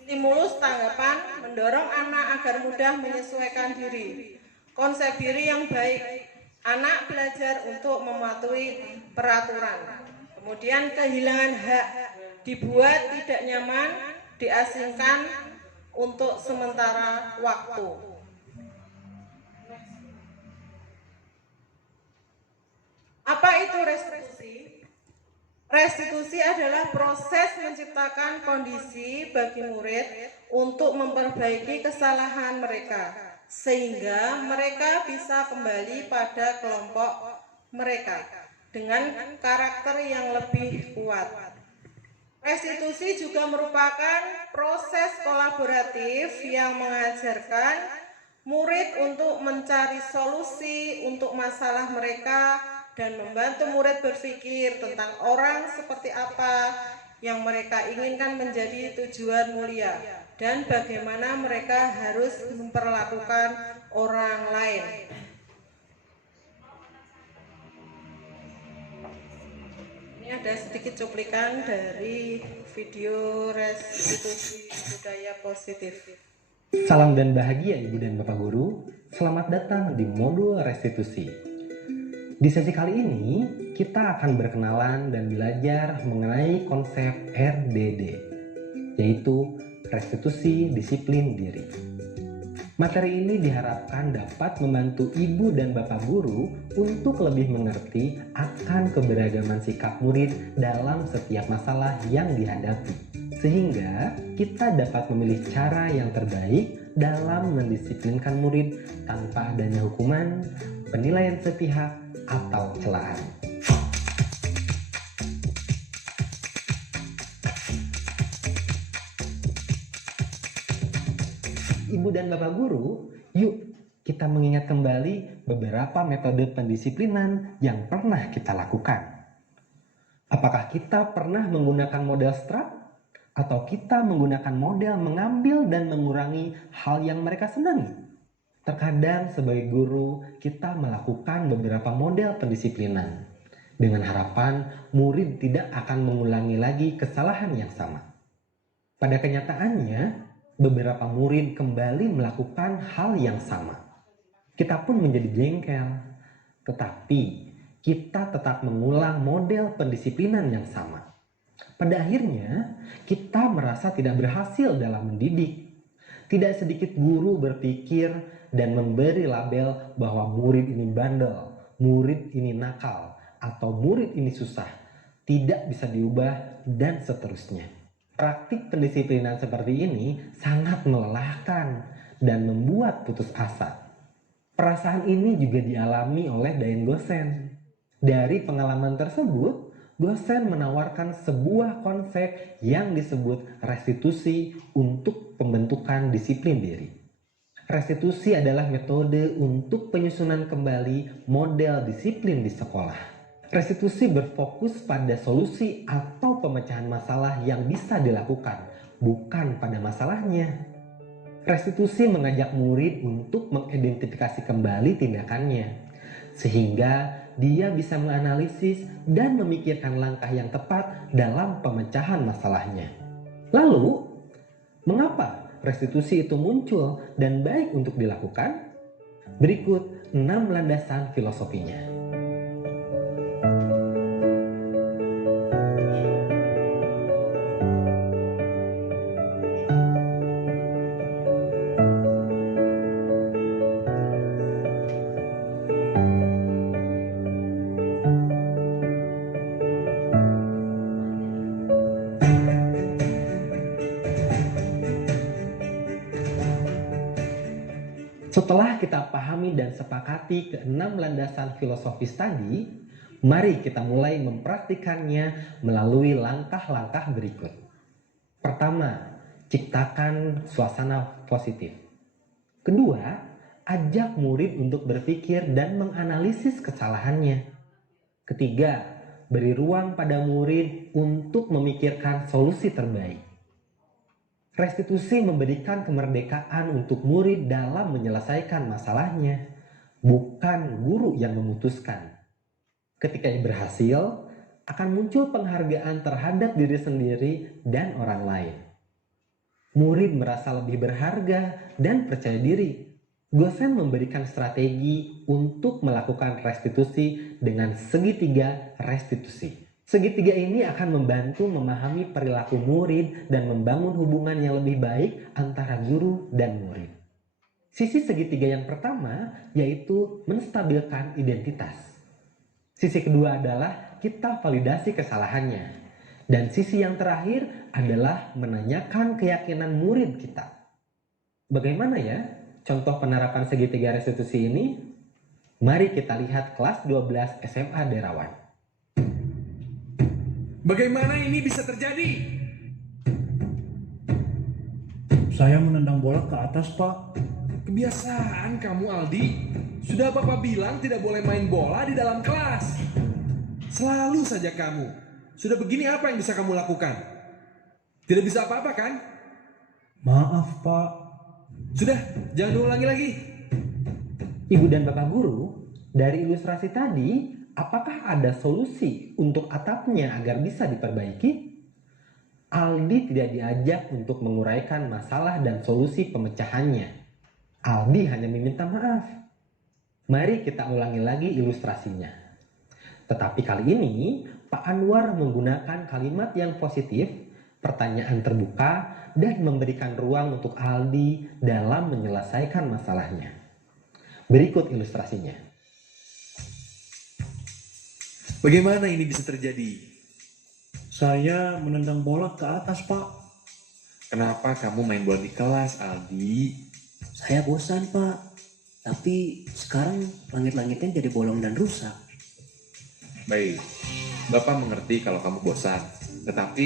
Stimulus tanggapan mendorong anak agar mudah menyesuaikan diri. Konsep diri yang baik. Anak belajar untuk mematuhi peraturan. Kemudian kehilangan hak, dibuat tidak nyaman diasingkan untuk sementara waktu. Apa itu restitusi? Restitusi adalah proses menciptakan kondisi bagi murid untuk memperbaiki kesalahan mereka, sehingga mereka bisa kembali pada kelompok mereka dengan karakter yang lebih kuat. Restitusi juga merupakan proses kolaboratif yang mengajarkan murid untuk mencari solusi untuk masalah mereka dan membantu murid berpikir tentang orang seperti apa yang mereka inginkan menjadi tujuan mulia dan bagaimana mereka harus memperlakukan orang lain. Ini ada sedikit cuplikan dari video restitusi budaya positif. Salam dan bahagia Ibu dan Bapak Guru, selamat datang di modul restitusi. Di sesi kali ini, kita akan berkenalan dan belajar mengenai konsep RDD, yaitu restitusi disiplin diri. Materi ini diharapkan dapat membantu Ibu dan Bapak Guru untuk lebih mengerti akan keberagaman sikap murid dalam setiap masalah yang dihadapi, sehingga kita dapat memilih cara yang terbaik dalam mendisiplinkan murid tanpa adanya hukuman, penilaian sepihak, atau celaan. Ibu dan Bapak Guru, yuk kita mengingat kembali beberapa metode pendisiplinan yang pernah kita lakukan. Apakah kita pernah menggunakan model STRAP? Atau kita menggunakan model mengambil dan mengurangi hal yang mereka senangi? Terkadang sebagai guru kita melakukan beberapa model pendisiplinan dengan harapan murid tidak akan mengulangi lagi kesalahan yang sama. Pada kenyataannya, beberapa murid kembali melakukan hal yang sama. Kita pun menjadi jengkel, tetapi kita tetap mengulang model pendisiplinan yang sama. Pada akhirnya, kita merasa tidak berhasil dalam mendidik. Tidak sedikit guru berpikir dan memberi label bahwa murid ini bandel, murid ini nakal, atau murid ini susah, tidak bisa diubah, dan seterusnya. Praktik pendisiplinan seperti ini sangat melelahkan dan membuat putus asa. Perasaan ini juga dialami oleh Dayan Gosen. Dari pengalaman tersebut, Gosen menawarkan sebuah konsep yang disebut restitusi untuk pembentukan disiplin diri. Restitusi adalah metode untuk penyusunan kembali model disiplin di sekolah. Restitusi berfokus pada solusi atau pemecahan masalah yang bisa dilakukan, bukan pada masalahnya. Restitusi mengajak murid untuk mengidentifikasi kembali tindakannya, sehingga dia bisa menganalisis dan memikirkan langkah yang tepat dalam pemecahan masalahnya. Lalu, mengapa restitusi itu muncul dan baik untuk dilakukan? Berikut 6 landasan filosofinya. Setelah kita pahami dan sepakati ke-6 landasan filosofis tadi, mari kita mulai mempraktikannya melalui langkah-langkah berikut. Pertama, ciptakan suasana positif. Kedua, ajak murid untuk berpikir dan menganalisis kesalahannya. Ketiga, beri ruang pada murid untuk memikirkan solusi terbaik. Restitusi memberikan kemerdekaan untuk murid dalam menyelesaikan masalahnya, bukan guru yang memutuskan. Ketika ia berhasil, akan muncul penghargaan terhadap diri sendiri dan orang lain. Murid merasa lebih berharga dan percaya diri. Gosen memberikan strategi untuk melakukan restitusi dengan segitiga restitusi. Segitiga ini akan membantu memahami perilaku murid dan membangun hubungan yang lebih baik antara guru dan murid. Sisi segitiga yang pertama yaitu menstabilkan identitas. Sisi kedua adalah kita validasi kesalahannya. Dan sisi yang terakhir adalah menanyakan keyakinan murid kita. Bagaimana ya contoh penerapan segitiga restitusi ini? Mari kita lihat kelas 12 SMA Derawan. Bagaimana ini bisa terjadi? Saya menendang bola ke atas, Pak. Kebiasaan kamu, Aldi. Sudah Bapak bilang tidak boleh main bola di dalam kelas. Selalu saja kamu. Sudah begini apa yang bisa kamu lakukan? Tidak bisa apa-apa kan? Maaf, Pak. Sudah, jangan ulangi lagi. Ibu dan Bapak Guru, dari ilustrasi tadi, apakah ada solusi untuk atapnya agar bisa diperbaiki? Aldi tidak diajak untuk menguraikan masalah dan solusi pemecahannya. Aldi hanya meminta maaf. Mari kita ulangi lagi ilustrasinya. Tetapi kali ini, Pak Anwar menggunakan kalimat yang positif, pertanyaan terbuka, dan memberikan ruang untuk Aldi dalam menyelesaikan masalahnya. Berikut ilustrasinya. Bagaimana ini bisa terjadi? Saya menendang bola ke atas, Pak. Kenapa kamu main bola di kelas, Aldi? Saya bosan, Pak. Tapi sekarang langit-langitnya jadi bolong dan rusak. Baik, Bapak mengerti kalau kamu bosan. Tetapi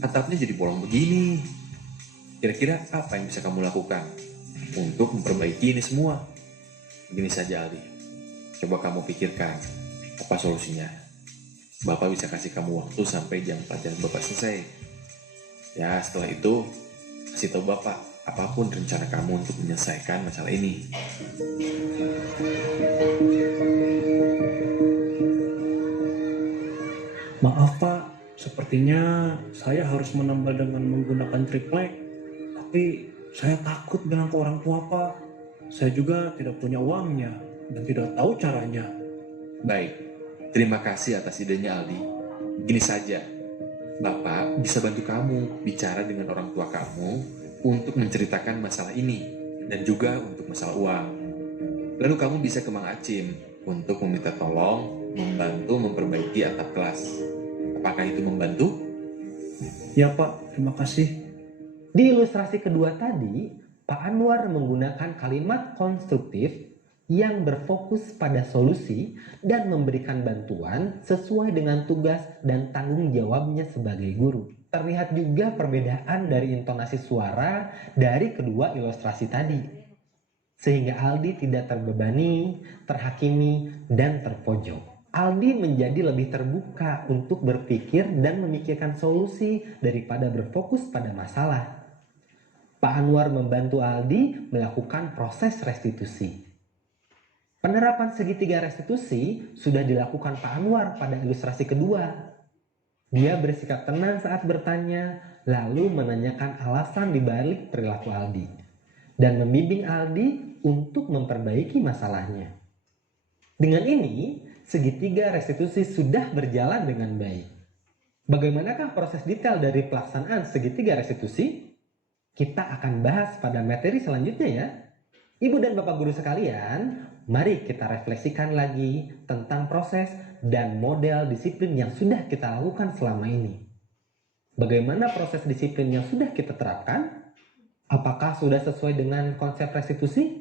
atapnya jadi bolong begini. Kira-kira apa yang bisa kamu lakukan untuk memperbaiki ini semua? Begini saja, Aldi. Coba kamu pikirkan apa solusinya. Bapak bisa kasih kamu waktu sampai jam pelajaran Bapak selesai. Ya, setelah itu kasih tahu Bapak apapun rencana kamu untuk menyelesaikan masalah ini. Maaf, Pak. Sepertinya saya harus menambal dengan menggunakan triplek. Tapi saya takut bilang ke orang tua, Pak. Saya juga tidak punya uangnya dan tidak tahu caranya. Baik, terima kasih atas idenya, Aldi. Gini saja, Bapak bisa bantu kamu bicara dengan orang tua kamu untuk menceritakan masalah ini dan juga untuk masalah uang. Lalu kamu bisa ke Mang Acim untuk meminta tolong membantu memperbaiki atap kelas. Apakah itu membantu? Ya, Pak. Terima kasih. Di ilustrasi kedua tadi, Pak Anwar menggunakan kalimat konstruktif yang berfokus pada solusi dan memberikan bantuan sesuai dengan tugas dan tanggung jawabnya sebagai guru. Terlihat juga perbedaan dari intonasi suara dari kedua ilustrasi tadi. Sehingga Aldi tidak terbebani, terhakimi, dan terpojok. Aldi menjadi lebih terbuka untuk berpikir dan memikirkan solusi daripada berfokus pada masalah. Pak Anwar membantu Aldi melakukan proses restitusi. Penerapan segitiga restitusi sudah dilakukan Pak Anwar pada ilustrasi kedua. Dia bersikap tenang saat bertanya, lalu menanyakan alasan dibalik perilaku Aldi, dan membimbing Aldi untuk memperbaiki masalahnya. Dengan ini, segitiga restitusi sudah berjalan dengan baik. Bagaimanakah proses detail dari pelaksanaan segitiga restitusi? Kita akan bahas pada materi selanjutnya ya. Ibu dan Bapak Guru sekalian, mari kita refleksikan lagi tentang proses dan model disiplin yang sudah kita lakukan selama ini. Bagaimana proses disiplin yang sudah kita terapkan? Apakah sudah sesuai dengan konsep restitusi?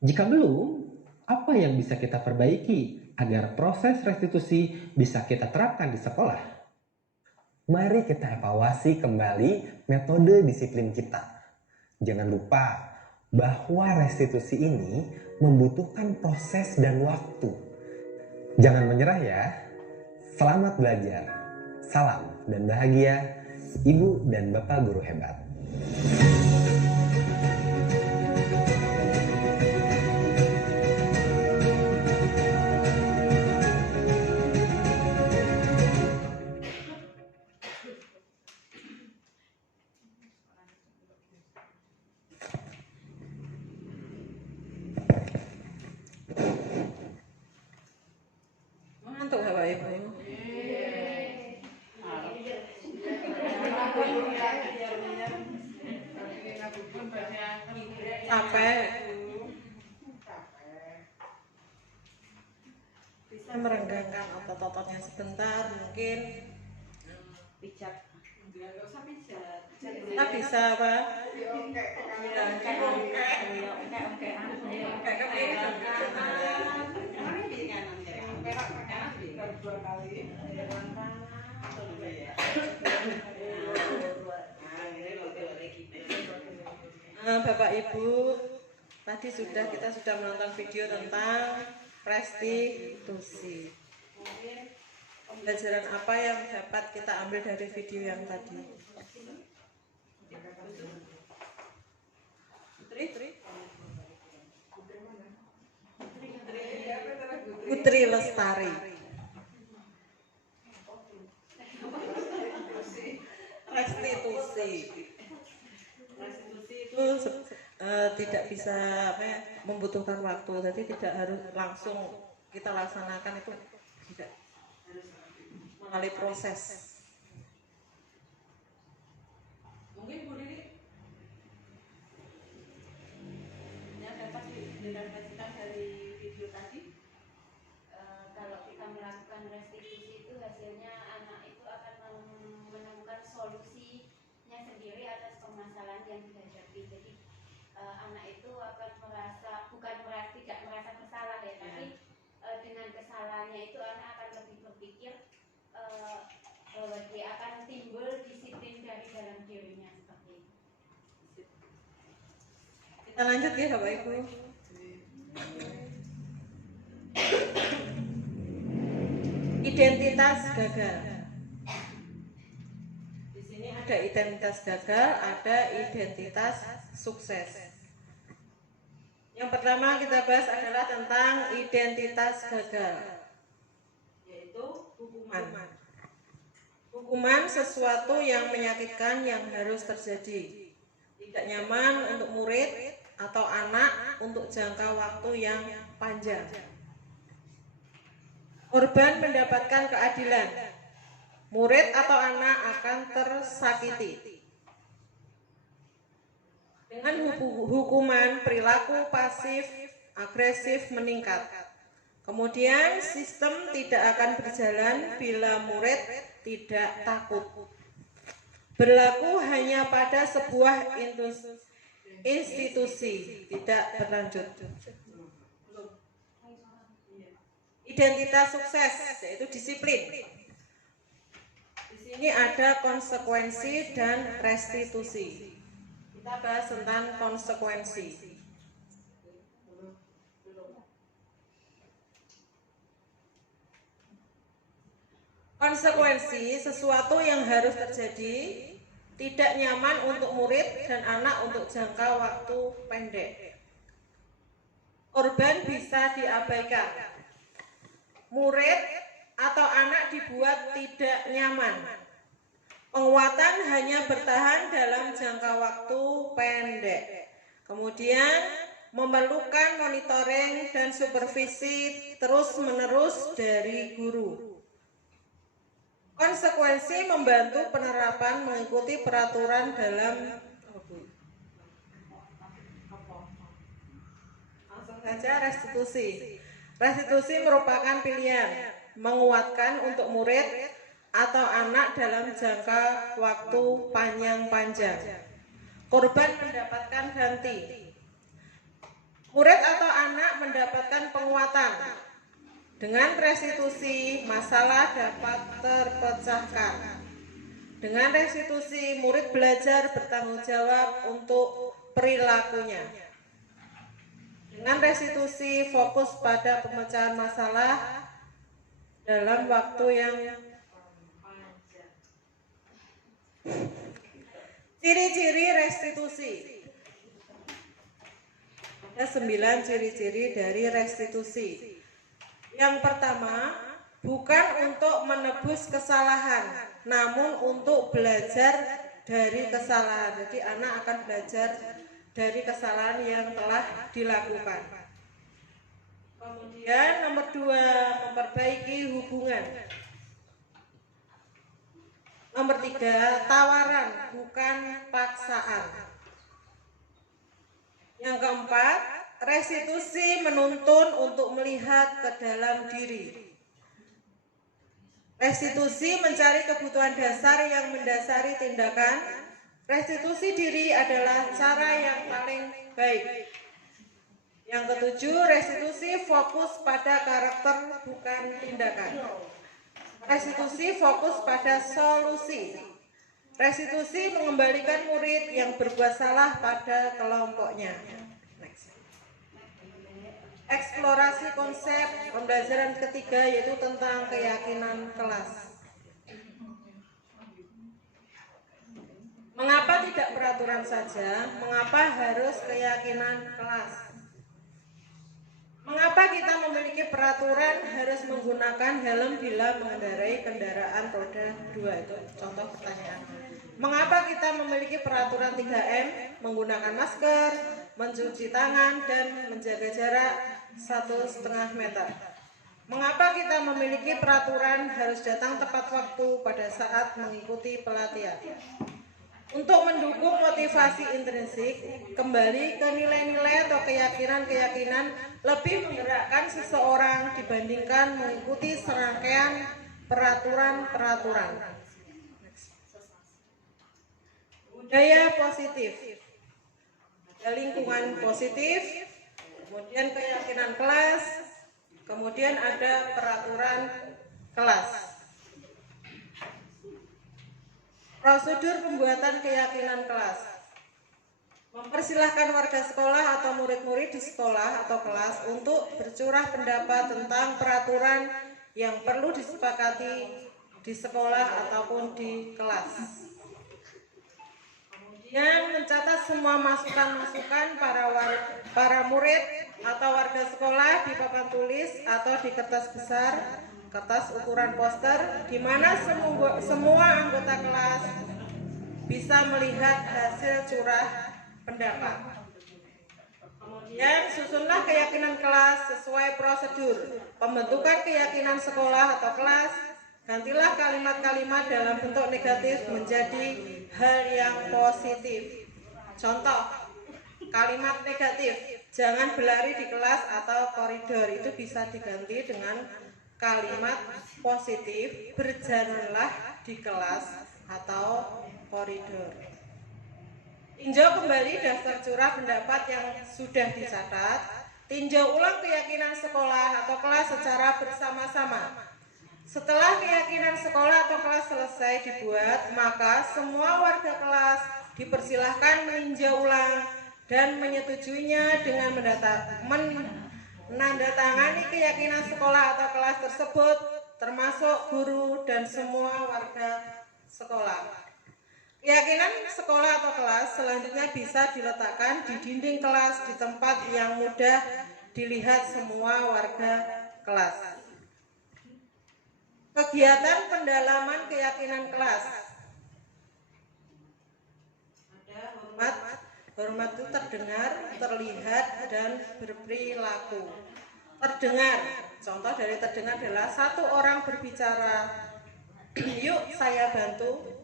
Jika belum, apa yang bisa kita perbaiki agar proses restitusi bisa kita terapkan di sekolah? Mari kita evaluasi kembali metode disiplin kita. Jangan lupa bahwa restitusi ini membutuhkan proses dan waktu. Jangan menyerah ya. Selamat belajar. Salam dan bahagia, Ibu dan Bapak Guru hebat. Ngantuk Bapak Ibu? Capek. Bisa merenggangkan otot-ototnya sebentar, mungkin pijat. Kita bisa apa? Bapak Ibu, tadi kita sudah menonton video tentang restitusi. Pembelajaran apa yang dapat kita ambil dari video yang tadi? Putri Lestari. Restitusi itu tidak bisa membutuhkan waktu, jadi tidak harus langsung kita laksanakan, itu tidak, harus melalui proses. Mungkin Bu Lili yang dapat direfleksikan dari video tadi, Kalau kita melakukan restitusi itu hasilnya anak itu akan menemukan solusinya sendiri atas permasalahan yang dihadapi. Jadi anak itu akan tidak merasa bersalah ya, tapi dengan kesalahannya itu anak akan lebih berpikir bahwa dia akan timbul disiplin dari dalam dirinya seperti itu. kita lanjut ya Bapak Ibu. Identitas gagal. Di sini ada identitas gagal, ada identitas sukses. Yang pertama kita bahas adalah tentang identitas gagal, yaitu hukuman. Hukuman sesuatu yang menyakitkan yang harus terjadi, tidak nyaman untuk murid atau anak untuk jangka waktu yang panjang. Korban mendapatkan keadilan, murid atau anak akan tersakiti. Dengan hukuman, perilaku pasif agresif meningkat. Kemudian sistem tidak akan berjalan bila murid tidak takut. Berlaku hanya pada sebuah institusi, tidak berlanjut. Identitas sukses yaitu disiplin. Di sini ada konsekuensi dan restitusi. Kita bahas tentang konsekuensi. Konsekuensi sesuatu yang harus terjadi, tidak nyaman untuk murid dan anak untuk jangka waktu pendek. Korban bisa diabaikan. Murid atau anak dibuat tidak nyaman. Penguatan hanya bertahan dalam jangka waktu pendek. Kemudian memerlukan monitoring dan supervisi terus-menerus dari guru. Konsekuensi membantu penerapan mengikuti peraturan dalam langsung saja restitusi. Restitusi merupakan pilihan menguatkan untuk murid atau anak dalam jangka waktu panjang. Korban mendapatkan ganti. Murid atau anak mendapatkan penguatan. Dengan restitusi, masalah dapat terpecahkan. Dengan restitusi, murid belajar bertanggung jawab untuk perilakunya. Dengan restitusi, fokus pada pemecahan masalah dalam waktu yang panjang. Ciri-ciri restitusi. Ada 9 ciri-ciri dari restitusi. Yang pertama, bukan untuk menebus kesalahan, namun untuk belajar dari kesalahan. Jadi anak akan belajar dari kesalahan yang telah dilakukan. Kemudian nomor 2, memperbaiki hubungan. Nomor 3, tawaran perasaan. Yang keempat, restitusi menuntun untuk melihat ke dalam diri. Restitusi mencari kebutuhan dasar yang mendasari tindakan. Restitusi diri adalah cara yang paling baik. Yang ketujuh, restitusi fokus pada karakter bukan tindakan. Restitusi fokus pada solusi. Restitusi mengembalikan murid yang berbuat salah pada kelompoknya. Next. Eksplorasi konsep pembelajaran ketiga yaitu tentang keyakinan kelas. Mengapa tidak peraturan saja? Mengapa harus keyakinan kelas? Mengapa kita memiliki peraturan harus menggunakan helm bila mengendarai kendaraan roda 2? Itu contoh pertanyaan. Mengapa kita memiliki peraturan 3M, menggunakan masker, mencuci tangan, dan menjaga jarak 1,5 meter? Mengapa kita memiliki peraturan harus datang tepat waktu pada saat mengikuti pelatihan? Untuk mendukung motivasi intrinsik, kembali ke nilai-nilai atau keyakinan-keyakinan lebih menggerakkan seseorang dibandingkan mengikuti serangkaian peraturan-peraturan. Budaya positif, ada lingkungan positif, kemudian keyakinan kelas, kemudian ada peraturan kelas. Prosedur pembuatan keyakinan kelas. Mempersilahkan warga sekolah atau murid-murid di sekolah atau kelas untuk bercurah pendapat tentang peraturan yang perlu disepakati di sekolah ataupun di kelas. Kemudian mencatat semua masukan-masukan para murid atau warga sekolah di papan tulis atau di kertas besar, kertas ukuran poster, di mana semua anggota kelas bisa melihat hasil curah pendapat. Kemudian susunlah keyakinan kelas sesuai prosedur pembentukan keyakinan sekolah atau kelas. Gantilah kalimat-kalimat dalam bentuk negatif menjadi hal yang positif. Contoh, kalimat negatif, jangan berlari di kelas atau koridor, itu bisa diganti dengan kalimat positif, berjalanlah di kelas atau koridor. Tinjau kembali daftar curah pendapat yang sudah dicatat. Tinjau ulang keyakinan sekolah atau kelas secara bersama-sama. Setelah keyakinan sekolah atau kelas selesai dibuat, maka semua warga kelas dipersilahkan meninjau ulang dan menyetujuinya dengan menandatangani keyakinan sekolah atau kelas tersebut, termasuk guru dan semua warga sekolah. Keyakinan sekolah atau kelas selanjutnya bisa diletakkan di dinding kelas di tempat yang mudah dilihat semua warga kelas. Kegiatan pendalaman keyakinan kelas. Ada hormat itu terdengar, terlihat, dan berperilaku. Terdengar, contoh dari terdengar adalah satu orang berbicara, yuk saya bantu,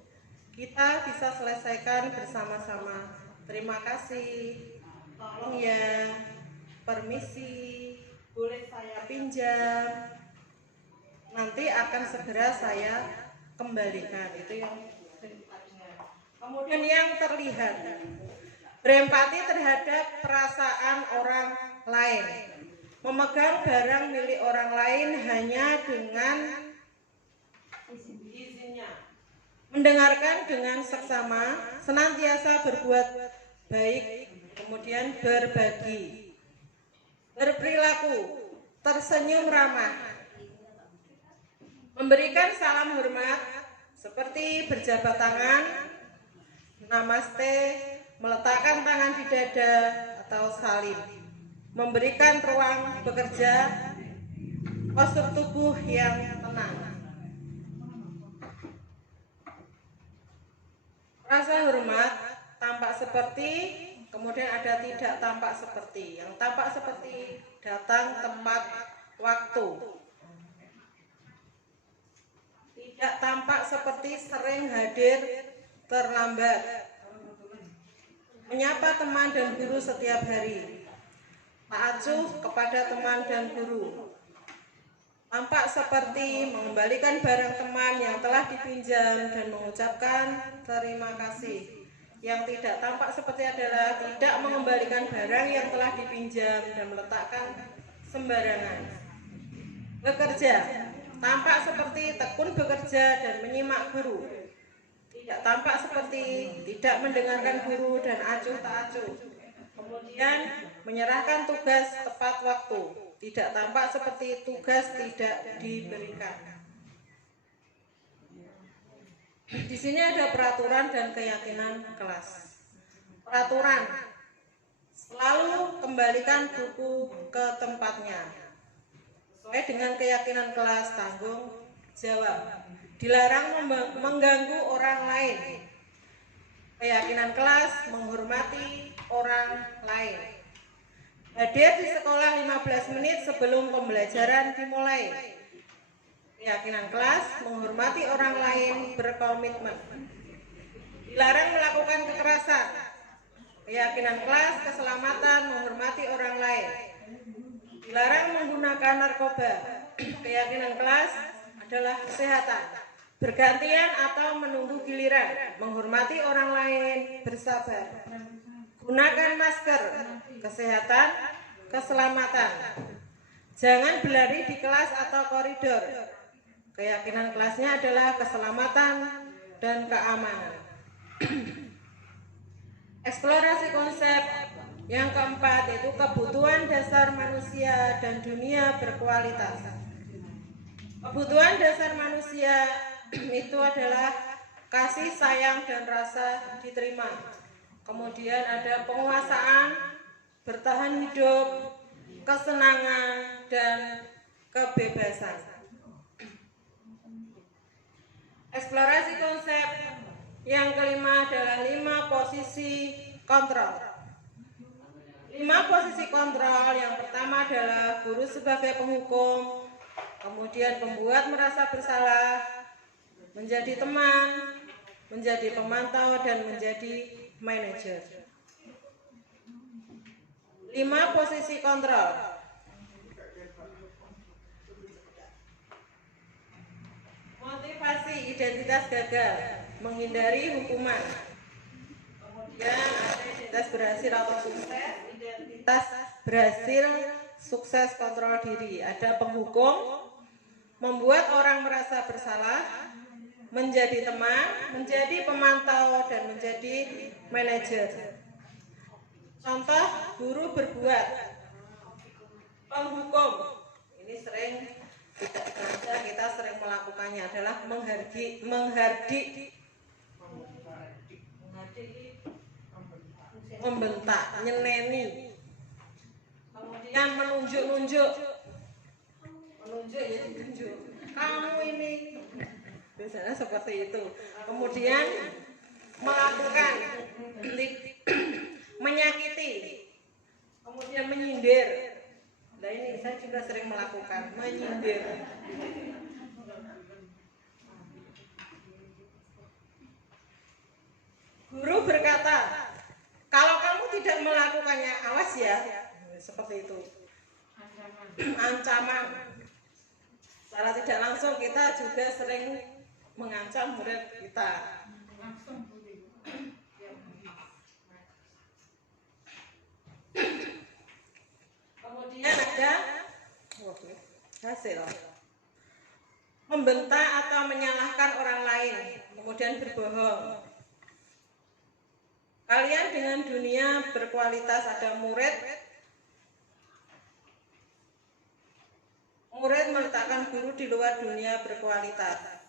kita bisa selesaikan bersama-sama. Terima kasih, tolong ya, permisi, boleh saya pinjam, nanti akan segera saya kembalikan. Itu yang terdengar. Kemudian yang terlihat, berempati terhadap perasaan orang lain, memegang barang milik orang lain hanya dengan izinnya, mendengarkan dengan seksama, senantiasa berbuat baik, kemudian berbagi, berperilaku, tersenyum ramah, memberikan salam hormat seperti berjabat tangan, namaste, meletakkan tangan di dada atau salim, memberikan ruang bekerja, postur tubuh yang tenang. Rasa hormat tampak seperti, kemudian ada tidak tampak seperti. Yang tampak seperti datang tepat waktu. Tidak tampak seperti sering hadir terlambat. menyapa teman dan guru setiap hari, tak acuh kepada teman dan guru, tampak seperti mengembalikan barang teman yang telah dipinjam dan mengucapkan terima kasih. Yang tidak tampak seperti adalah tidak mengembalikan barang yang telah dipinjam dan meletakkan sembarangan. Bekerja, tampak seperti tekun bekerja dan menyimak guru. Tidak tampak seperti tidak mendengarkan guru dan acuh tak acuh. Kemudian menyerahkan tugas tepat waktu. Tidak tampak seperti tugas tidak diberikan. Di sini ada peraturan dan keyakinan kelas. Peraturan: selalu kembalikan buku ke tempatnya. Sesuai dengan keyakinan kelas, tanggung jawab. Dilarang mengganggu orang lain. Keyakinan kelas: menghormati orang lain. Hadir di sekolah 15 menit sebelum pembelajaran dimulai. Keyakinan kelas: menghormati orang lain, berkomitmen. Dilarang melakukan kekerasan. Keyakinan kelas: keselamatan, menghormati orang lain. Dilarang menggunakan narkoba. Keyakinan kelas adalah kesehatan, bergantian atau menunggu giliran, menghormati orang lain, bersabar. Gunakan masker, kesehatan, keselamatan. Jangan berlari di kelas atau koridor. Keyakinan kelasnya adalah keselamatan dan keamanan. Eksplorasi konsep yang keempat yaitu kebutuhan dasar manusia dan dunia berkualitas. Kebutuhan dasar manusia itu adalah kasih sayang dan rasa diterima. Kemudian ada penguasaan, bertahan hidup, kesenangan, dan kebebasan. Eksplorasi konsep yang kelima adalah 5 posisi kontrol. 5 posisi kontrol yang pertama adalah guru sebagai penghukum, kemudian pembuat merasa bersalah, menjadi teman, menjadi pemantau, dan menjadi manajer. 5 posisi kontrol. Motivasi identitas gagal, menghindari hukuman. Kemudian ada identitas berhasil atau sukses, identitas berhasil, sukses, kontrol diri. Ada penghukum, membuat orang merasa bersalah, menjadi teman, menjadi pemantau, dan menjadi manajer. Contoh guru berbuat. Penghukum, ini sering tidak sengaja kita sering melakukannya, adalah membentak, nyeneni. Kemudian menunjuk, kamu ini, biasanya seperti itu. Kemudian melakukan, menyakiti, kemudian menyindir. Nah ini saya juga sering melakukan, menyindir. Guru berkata, kalau kamu tidak melakukannya, awas ya. Seperti itu. Ancaman. Secara tidak langsung kita juga sering mengancam murid kita. Kemudian ada hasil. Membentak atau menyalahkan orang lain, kemudian berbohong. Kalian dengan dunia berkualitas, ada murid meletakkan guru di luar dunia berkualitas.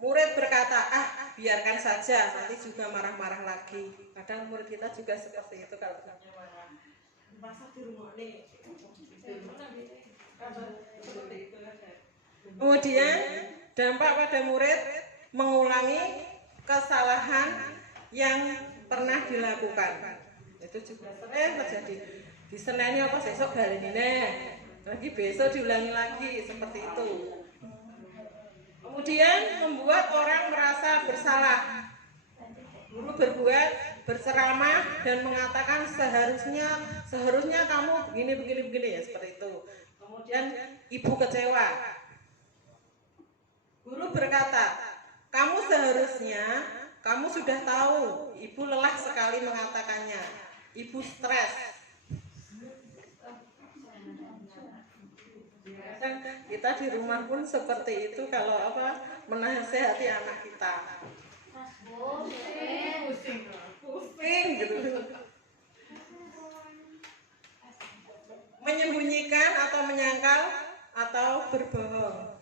Murid berkata, biarkan saja, nanti juga marah-marah lagi. Kadang murid kita juga seperti itu kalau masa di rumah nih. Kemudian dampak pada murid mengulangi kesalahan yang pernah dilakukan. Itu juga sering terjadi. Di Senin apa besok hari ini, lagi besok diulangi lagi, seperti itu. Kemudian membuat orang merasa bersalah. Guru Guru berbuat berceramah dan mengatakan seharusnya kamu begini ya, seperti itu. Kemudian ibu kecewa. Guru berkata, kamu sudah tahu, ibu lelah sekali mengatakannya. Ibu stres. Kita di rumah pun seperti itu kalau menasehati anak kita. Pusing gitu. Menyembunyikan atau menyangkal atau berbohong.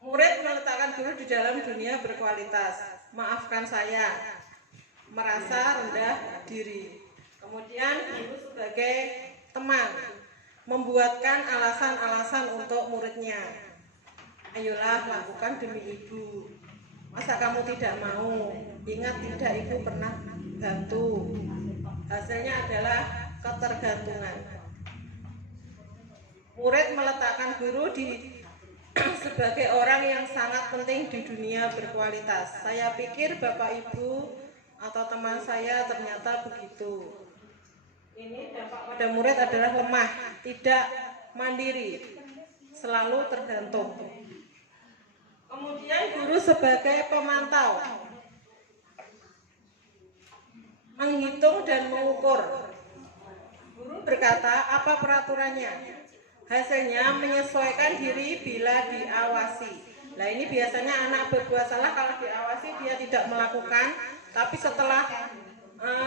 Murid meletakkan guru di dalam dunia berkualitas. Maafkan saya, merasa rendah diri. Kemudian guru sebagai teman membuatkan alasan-alasan untuk muridnya. Ayolah, lakukan demi ibu. Masa kamu tidak mau? Ingat tidak, ibu pernah bantu. Hasilnya adalah ketergantungan. Murid meletakkan guru sebagai orang yang sangat penting di dunia berkualitas. Saya pikir Bapak Ibu atau teman saya ternyata begitu. Ini dampak pada murid adalah lemah, tidak mandiri, selalu tergantung. Kemudian guru sebagai pemantau, menghitung dan mengukur. Guru berkata, apa peraturannya? Hasilnya menyesuaikan diri bila diawasi. Nah, ini biasanya anak berbuat salah, kalau diawasi dia tidak melakukan, tapi setelah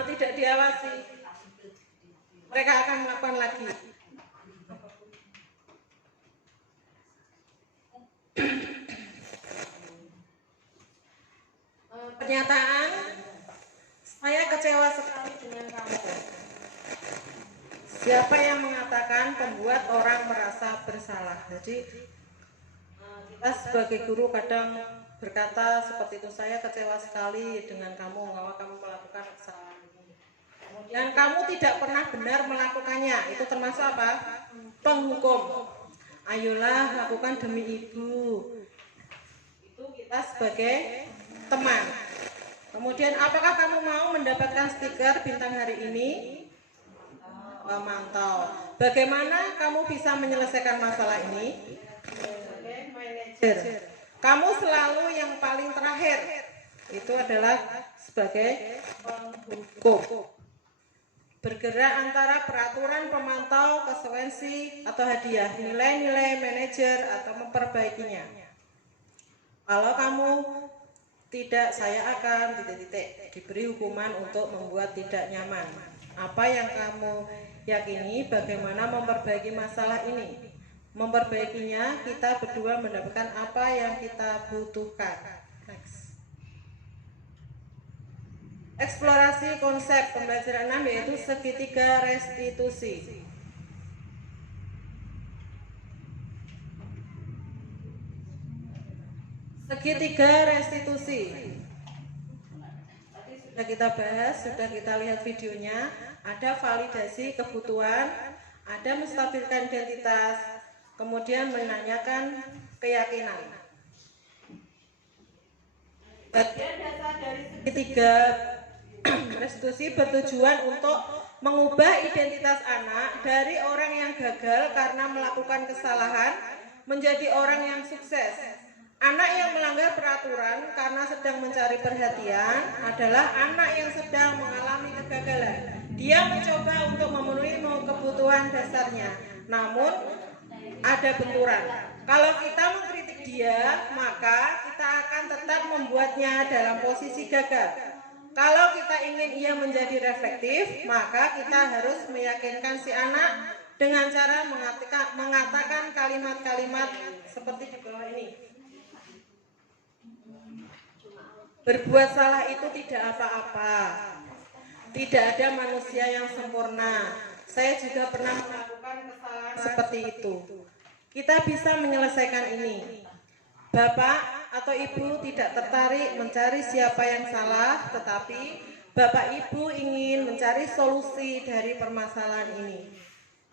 tidak diawasi mereka akan melakukan lagi. Pernyataan, saya kecewa sekali dengan kamu. Siapa yang mengatakan pembuat orang merasa bersalah? Jadi kita sebagai guru kadang berkata seperti itu, saya kecewa sekali dengan kamu bahwa kamu melakukan kesalahan ini. Kemudian kamu tidak pernah benar melakukannya. Itu termasuk apa? Penghukum. Ayolah, lakukan demi ibu. Itu kita sebagai teman. Kemudian apakah kamu mau mendapatkan stiker bintang hari ini? Pemantau. Bagaimana kamu bisa menyelesaikan masalah ini? Sebagai manajer. Kamu selalu yang paling terakhir. Itu adalah sebagai penghukum. Bergerak antara peraturan pemantau, konsekuensi atau hadiah, nilai-nilai manajer atau memperbaikinya. Kalau kamu tidak, saya akan diberi hukuman untuk membuat tidak nyaman. Apa yang kamu yakini, bagaimana memperbaiki masalah ini? Memperbaikinya, kita berdua mendapatkan apa yang kita butuhkan. Next. Eksplorasi konsep pembelajaran 6 yaitu segitiga restitusi. Segitiga restitusi. Tadi sudah kita bahas, sudah kita lihat videonya. Ada validasi kebutuhan, ada menstabilkan identitas, kemudian menanyakan keyakinan. Bagian dasar dari segitiga restitusi bertujuan untuk mengubah identitas anak dari orang yang gagal karena melakukan kesalahan menjadi orang yang sukses. Anak yang melanggar peraturan karena sedang mencari perhatian adalah anak yang sedang mengalami kegagalan. Dia mencoba untuk memenuhi kebutuhan dasarnya, namun ada benturan. Kalau kita mengkritik dia, maka kita akan tetap membuatnya dalam posisi gagal. Kalau kita ingin ia menjadi reflektif, maka kita harus meyakinkan si anak dengan cara mengatakan kalimat-kalimat seperti di bawah ini. Berbuat salah itu tidak apa-apa. Tidak ada manusia yang sempurna. Saya juga pernah melakukan kesalahan seperti itu. Kita bisa menyelesaikan ini. Bapak atau ibu tidak tertarik mencari siapa yang salah, tetapi bapak ibu ingin mencari solusi dari permasalahan ini.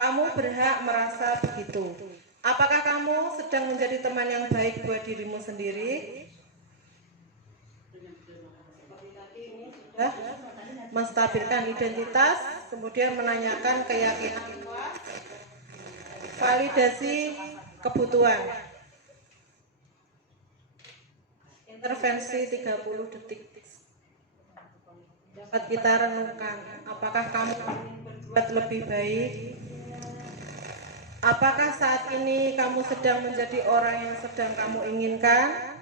Kamu berhak merasa begitu. Apakah kamu sedang menjadi teman yang baik buat dirimu sendiri? Seperti tadi ini menstabilkan identitas, kemudian menanyakan keyakinan, validasi kebutuhan. Intervensi 30 detik. Dapat kita renungkan, apakah kamu berbuat lebih baik? Apakah saat ini kamu sedang menjadi orang yang sedang kamu inginkan?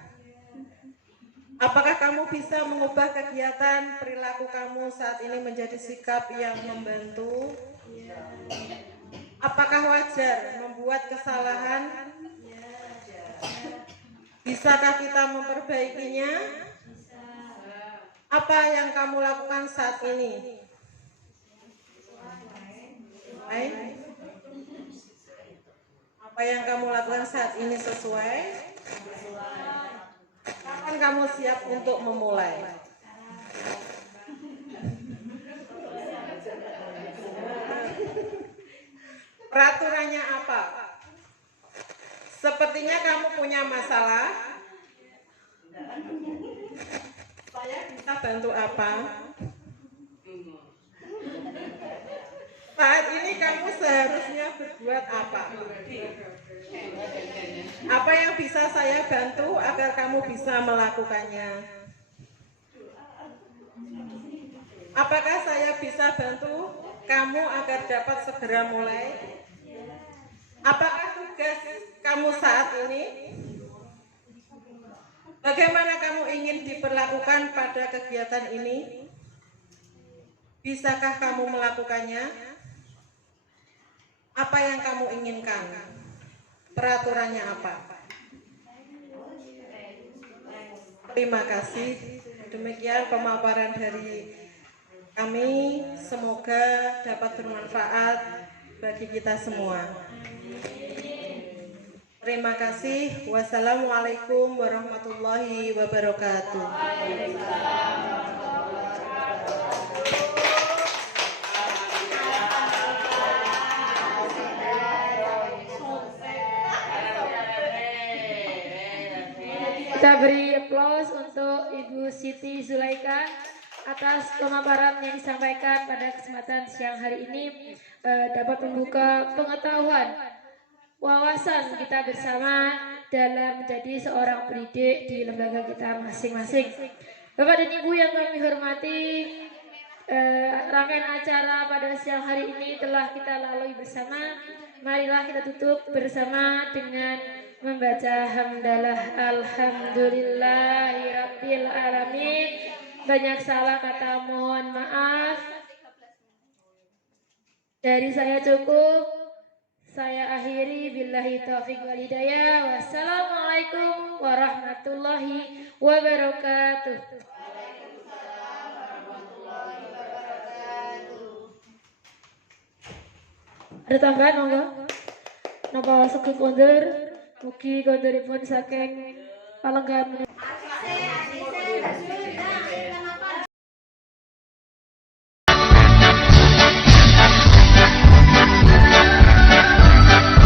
Apakah kamu bisa mengubah kegiatan perilaku kamu saat ini menjadi sikap yang membantu? Apakah wajar membuat kesalahan? Bisakah kita memperbaikinya? Apa yang kamu lakukan saat ini? Apa yang kamu lakukan saat ini sesuai? Kapan kamu siap untuk memulai? Peraturannya apa? Sepertinya kamu punya masalah. Saya bisa bantu apa? Saat ini kamu seharusnya berbuat apa? Apa yang bisa saya bantu agar kamu bisa melakukannya? Apakah saya bisa bantu kamu agar dapat segera mulai? Apakah tugas kamu saat ini? Bagaimana kamu ingin diperlakukan pada kegiatan ini? Bisakah kamu melakukannya? Apa yang kamu inginkan? Peraturannya apa? Terima kasih. Demikian pemaparan dari kami. Semoga dapat bermanfaat bagi kita semua. Terima kasih. Wassalamualaikum warahmatullahi wabarakatuh. Kita beri aplaus untuk Ibu Siti Zulaika atas pemaparan yang disampaikan pada kesempatan siang hari ini, dapat membuka pengetahuan, wawasan kita bersama dalam menjadi seorang pendidik di lembaga kita masing-masing. Bapak dan Ibu yang kami hormati, rangkaian acara pada siang hari ini telah kita lalui bersama. Marilah kita tutup bersama dengan membaca hamdalah alhamdulillahirabbil alamin. Banyak salah kata mohon maaf. Dari saya cukup. Saya akhiri billahi taufiq wal hidayah. Wassalamualaikum warahmatullahi wabarakatuh. Ada tambahan monggo? Napa sugeng kondur? Mugi konduripun saking palenggan.